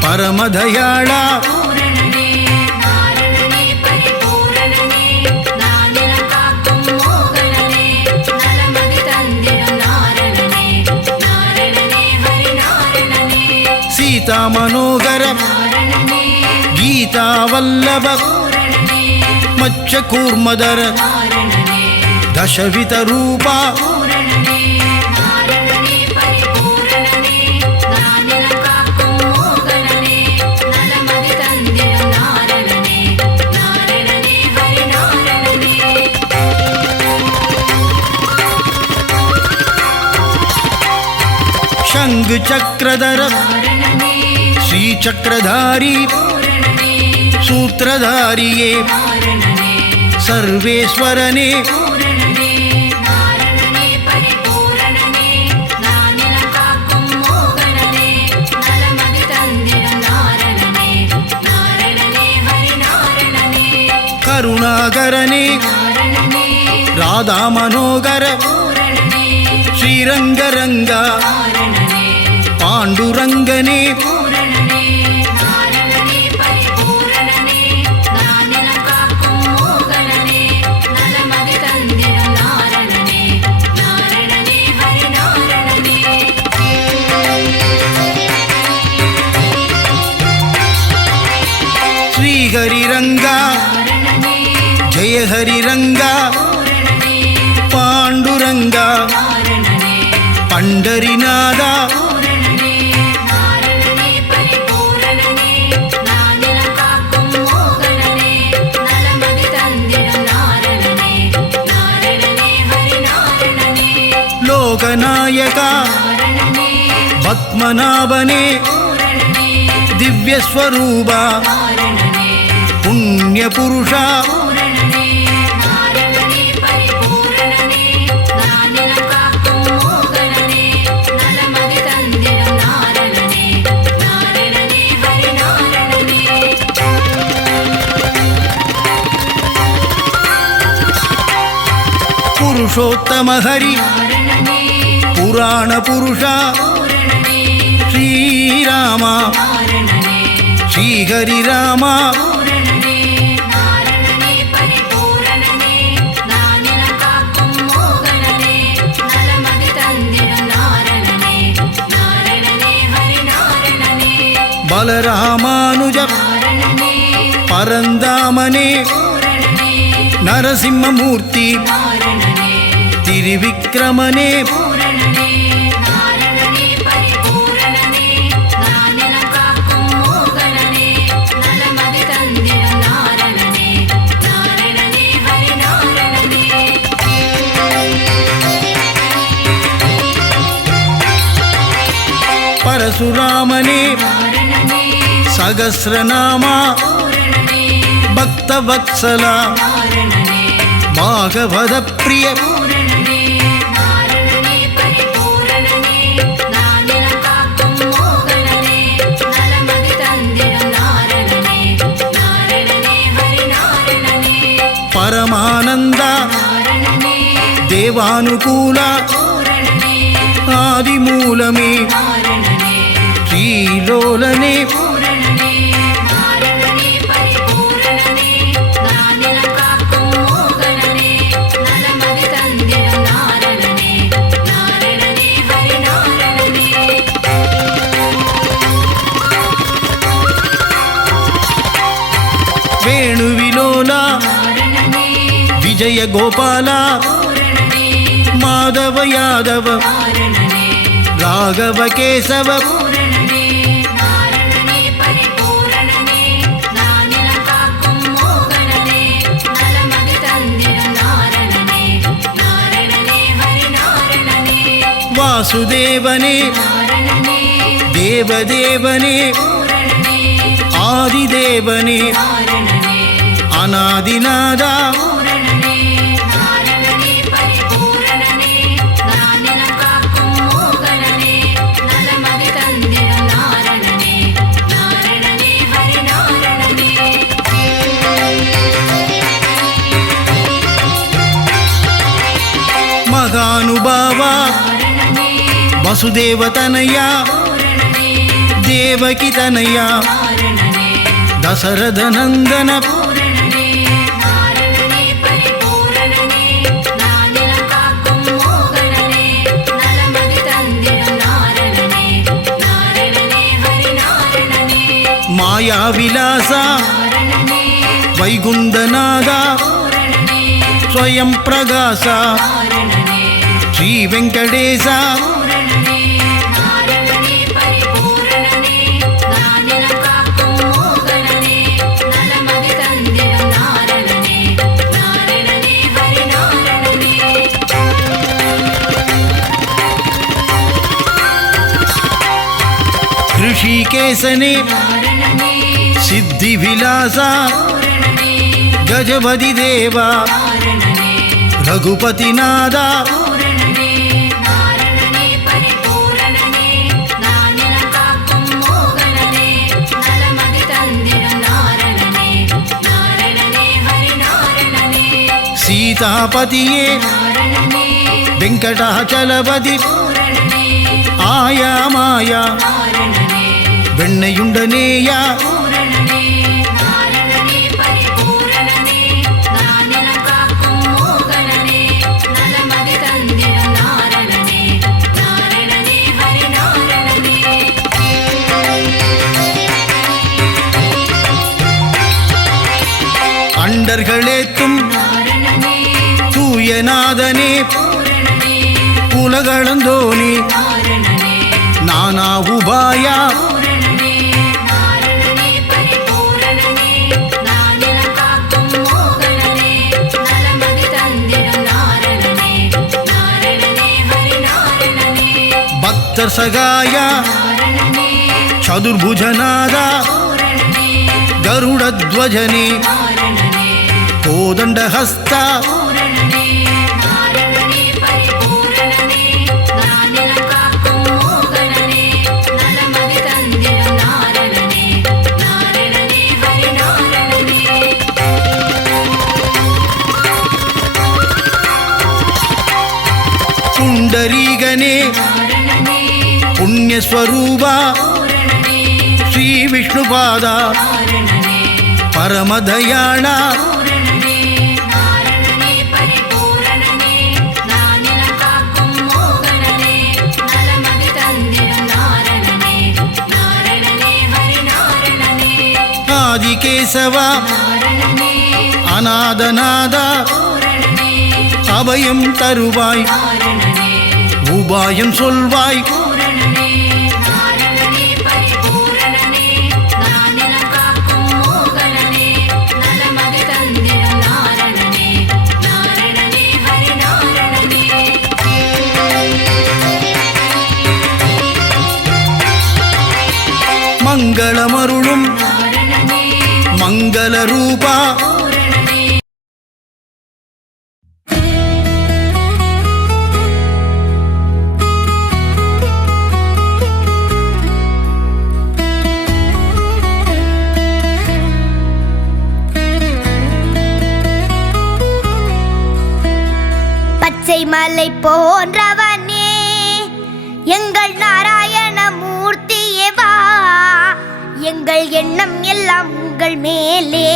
பரமதயாளா பூரணனே நாரணனே பரிபூரணனே நானிலம் காக்கும் மோகனனே நலமதி தந்திடும் நாரணனே நாரணனே ஹரி நாரணனே சீதா மனோகர நாரணனே கீதாவல்லப பூரணனே மச்ச கூர்மதர நாரணனே தசவித ரூபா பூரணனே நாரணனே பரிபூரணனே நானிலம் காக்கும் மோகனனே நலமதி தந்திடும் நாரணனே நாரணனே ஹரி நாரணனே சங்கு சக்கரதர நாரணனே ஸ்ரீசக்கரதாரி பூரணனே சூத்திரதாரியே நாரணனே சர்வேஸ்வரனே பூரணனே நாரணனே பரிபூரணனே நானிலம் காக்கும் மோகனனே நலமதி தந்திடும் நாரணனே நாரணனே ஹரி நாரணனே கருணாகரனே நாரணனே ராதா மனோகர பூரணனே ஸ்ரீரங்கரங்கா நாரணனே பாண்டுரங்கனே பூரணனே நாரணனே பரிபூரணனே நானிலம் காக்கும் மோகனனே நலமதி தந்திடும் நாரணனே நாரணனே ஹரி நாரணனே ஸ்ரீஹரிரங்கா நாரணனே ஜெய ஹரிரங்கா பூரணனே பாண்டுரங்கா நாரணனே பண்டரிநாதா பூரணனே நாரணனே பரிபூரணனே நானிலம் காக்கும் மோகனனே நலமதி தந்திடும் நாரணனே நாரணனே ஹரி நாரணனே லோகநாயகா நாரணனே பத்மநாபனே பூரணனே திவ்யஸ்வரூபா நாரணனே புண்ணியபுருஷா பூரணனே நாரணனே பரிபூரணனே நானிலம் காக்கும் மோகனனே நலமதி தந்திடும் நாரணனே நாரணனே ஹரி நாரணனே புருஷோத்தம ஹரி நாரணனே புராண புருஷா பூரணனே ஸ்ரீராமா நாரணனே ஸ்ரீஹரி ராமா பூரணனே நாரணனே பரிபூரணனே நானிலம் காக்கும் மோகனனே நலமதி தந்திடும் நாரணனே நாரணனே ஹரி நாரணனே பலராமானுஜ நாரணனே பரந்தாமனே பூரணனே நரசிம்மமூர்த்தி நாரணனே திரிவிக்ரமனே பூரணனே நாரணனே பரிபூரணனே நானிலம் காக்கும் மோகனனே நலமதி தந்திடும் நாரணனே நாரணனே ஹரி நாரணனே பரசுராமனே நாரணனே சகஸ்ரநாமா பூரணனே பக்தவத்சலா நாரணனே பாகவத பிரிய பூரணனே நாரணனே பரிபூரணனே நானிலம் காக்கும் மோகனனே நலமதி தந்திடும் நாரணனே நாரணனே ஹரி நாரணனே பரமானந்தா நாரணனே தேவானுகூலா பூரணனே ஆதிமூலமே நாரணனே ஸ்ரீலோலனே பூரணனே நாரணனே பரிபூரணனே நானிலம் காக்கும் மோகனனே நலமதி தந்திடும் நாரணனே நாரணனே ஹரி நாரணனே வேணுவிலோலா நாரணனே விஜய கோபாலா பூரணனே மாதவ யாதவ நாரணனே ராகவ கேசவ பூரணனே நாரணனே பரிபூரணனே நானிலம் காக்கும் மோகனனே நலமதி தந்திடும் நாரணனே நாரணனே ஹரி நாரணனே வாசுதேவனே நாரணனே தேவதேவனே பூரணனே ஆதிதேவனே நாரணனே அநாதிநாதா பூரணனே நாரணனே பரிபூரணனே நானிலம் காக்கும் மோகனனே நலமதி தந்திடும் நாரணனே நாரணனே ஹரி நாரணனே மகானுபாவா நாரணனே வசுதேவதனயா பூரணனே தேவகி தனயா நாரணனே தசரதநந்தன பூரணனே நாரணனே பரிபூரணனே நானிலம் காக்கும் மோகனனே நலமதி தந்திடும் நாரணனே நாரணனே ஹரி நாரணனே மாயாவிலாசா நாரணனே வைகுந்தநாதா பூரணனே ஸ்வயம் பிரகாசா நாரணனே ஸ்ரீ வெங்கடேசா பூரணனே நாரணனே பரிபூரணனே நானிலம் காக்கும் மோகனனே நலமதி தந்திடும் நாரணனே நாரணனே ஹரி நாரணனே ऋषिकेशने நாரணனே सिद्धिविलासा பூரணனே गजपति देवा நாரணனே रघुपतिनादा பூரணனே நாரணனே பரிபூரணனே நானிலம் காக்கும் மோகனனே நலமதி தந்திடும் நாரணனே நாரணனே ஹரி நாரணனே सीतापतिये நாரணனே வெங்கடாச்சலபதி பூரணனே ஆயா மாயா நாரணனே வெண்ணையுண்டனேயா பூரணனே நாரணனே பரிபூரணனே நானிலம் காக்கும் மோகனனே நலமதி தந்திடும் நாரணனே நாரணனே ஹரி நாரணனே அண்டர்களேத்தும் நாரணனே தூயநாதனே பூரணனே உலகளந்தோனே நாரணனே நானா உபாயா பூரணனே நாரணனே பரிபூரணனே நானிலம் காக்கும் மோகனனே நலமதி தந்திடும் நாரணனே நாரணனே ஹரி நாரணனே பக்தர் சகாயா நாரணனே சதுர்புஜநாதா பூரணனே கருடத்வஜனே நாரணனே கோதண்டஹஸ்தா பூரணனே நாரணனே பரிபூரணனே நானிலம் காக்கும் மோகனனே நலமதி தந்திடும் நாரணனே நாரணனே ஹரி நாரணனே ಪುಂಡರೀಗನೇ ನಾರಣನೇ ಪುಣ್ಯಸ್ವರೂಪ ಪೂರಣನೇ ಶ್ರೀ ವಿಷ್ಣುಪಾದ ನಾರಣನೇ ಪರಮದಯಾಳ பூரணனே நாரணனே பரிபூரணனே நானிலம் காக்கும் மோகனனே நலமதி தந்திடும் நாரணனே நாரணனே ஹரி நாரணனே ஆதிகேசவ நாரணனே அநாதநாத பூரணனே அபயம் தருவாய் நாரணனே உபாயம் சொல்வாய் பூரணனே நாரணனே பரிபூரணனே நானிலம் காக்கும் மோகனனே நலமதி தந்திடும் நாரணனே நாரணனே ஹரி நாரணனே மங்களமருளும் நாரணனே மங்கள ரூபா பூரணனே பச்சை மலை போன்றவனே எங்கள் நாராயண மூர்த்தியே வா எங்கள் எண்ணம் எல்லாம் உங்கள் மேலே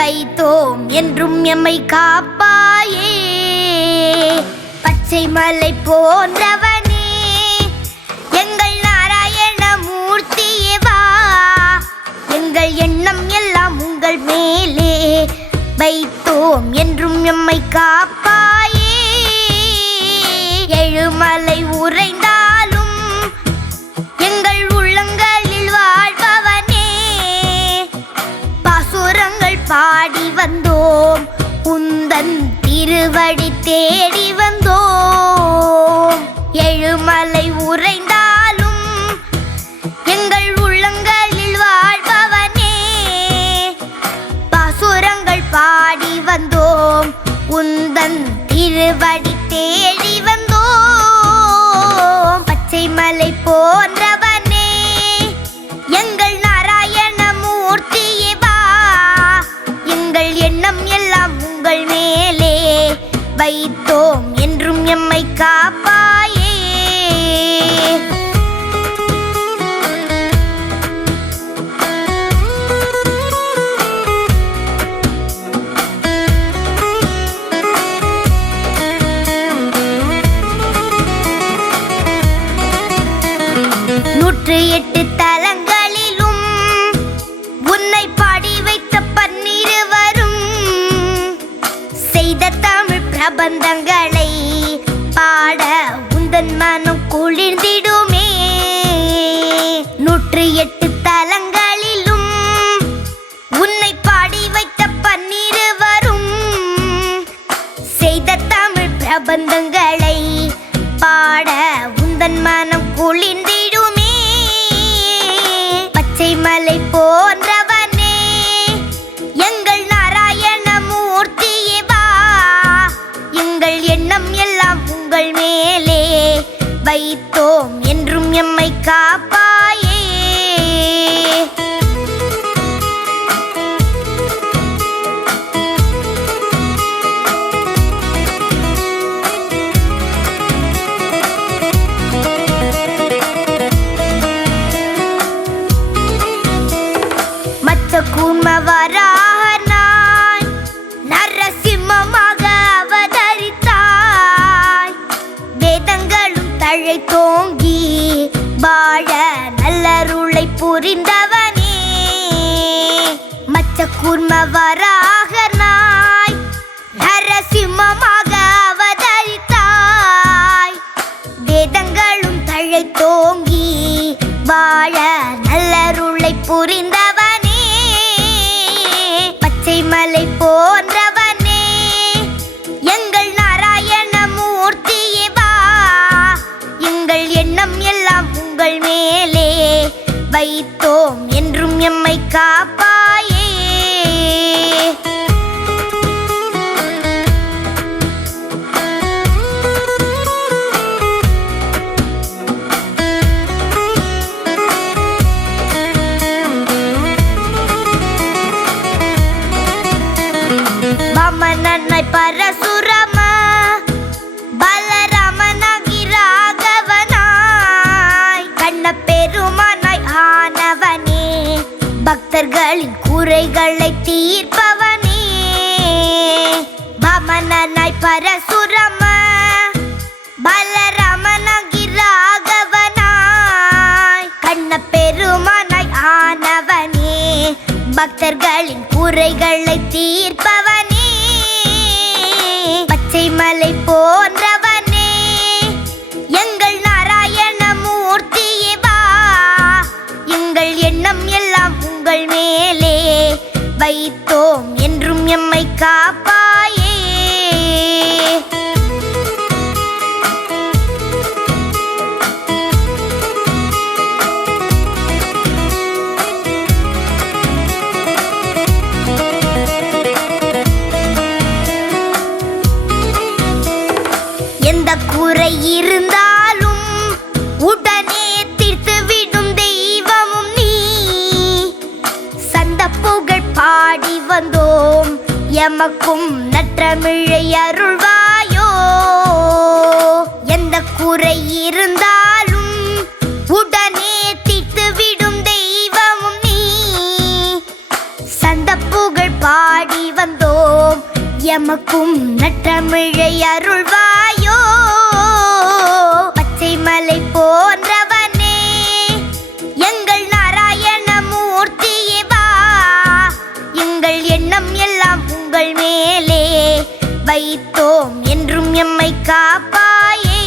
வைத்தோம் என்றும் எம்மை காப்பாயே பச்சை மலை போன்றவனே எங்கள் நாராயண மூர்த்தியே வா எங்கள் எண்ணம் எல்லாம் உங்கள் மேலே வைத்தோம் என்றும் எம்மை காப்பாயே எழுமலை உறைந்தாலும் எங்கள் உள்ளங்களில் வாழ்பவனே பாசுரங்கள் பாடி வந்தோம் உந்தன் திருவடி தேடி வந்தோம் எழுமலை உறைந்தாலும் எங்கள் உள்ளங்களில் வாழ்பவனே பாசுரங்கள் பாடி வந்தோம் உந்தன் திருவடி தேடி வந்தோம் பச்சை மலை போன்றவனே எங்கள் நாராயண மூர்த்தியே வா எங்கள் எண்ணம் எல்லாம் உங்கள் மேலே வைத்தோம் என்றும் எம்மை காப்பாயே நூற்று எட்டு தலங்களிலும் உன்னை பாடி வைத்த பன்னிருவரும் செய்த தமிழ் பிரபந்தங்களை பாட உந்தன் மனம் குளிர்ந்திடுமே நூற்று எட்டு தலங்களிலும் உன்னை பாடி வைத்த பன்னிருவரும் செய்த தமிழ் பிரபந்தங்களை பாட உந்தன் மனம் குளிர்ந்திடுமே பச்சை மலை போன்றவனே எங்கள் நாராயண மூர்த்தியே வா எங்கள் எண்ணம் எல்லாம் உங்கள் மேலே வைத்தோம் என்றும் எம்மை காப்பாயே கூர்மவரானாய் நரசிம்மமாக அவதரித்தாய் வேதங்களும் தழைத்தோங்கி வாழ நல்லருளை புரிந்தவனே மச்ச கூர்மவரானாய் நரசிம்மமாக அவதரித்தாய் வேதங்களும் தழைத்தோங்கி வாழ நல்லருளை புரிந்தவனே பச்சை மலை போன்றவனே எங்கள் நாராயண மூர்த்தியே வா எங்கள் எண்ணம் எல்லாம் உங்கள் மேலே வைத்தோம் என்றும் எம்மை காப்பாயே வாமனனாய் பரசுராம பலராமனாக பரசுரம பலராமனாகி ராகவனாய் கண்ண பெருமானாய் ஆனவனே பக்தர்களின் குறைகளை தீர்ப்பவனே பச்சை மலை போன்றவனே எங்கள் நாராயண மூர்த்தியே வா எங்கள் எண்ணம் எல்லாம் உங்கள் மேலே வைத்தோம் என்றும் எம்மை காப்பாயே எந்த குறை இருந்தாலும் உடனே தீர்த்துவிடும் தெய்வமும் நீ சந்த புகழ் பாடி வந்தோம் எமக்கும் நற்றமிழை அருள்வாயோ எந்த குறை இருந்தாலும் உடனே தீர்த்துவிடும் தெய்வமும் நீ சந்த புகழ் பாடி வந்தோம் எமக்கும் நற்றமிழை அருள்வாயோ பச்சை மலை போன்றவனே எங்கள் நாராயண மூர்த்தியே வா எங்கள் எண்ணம் எல்லாம் உங்கள் மேலே வைத்தோம் என்றும் எம்மை காப்பாயே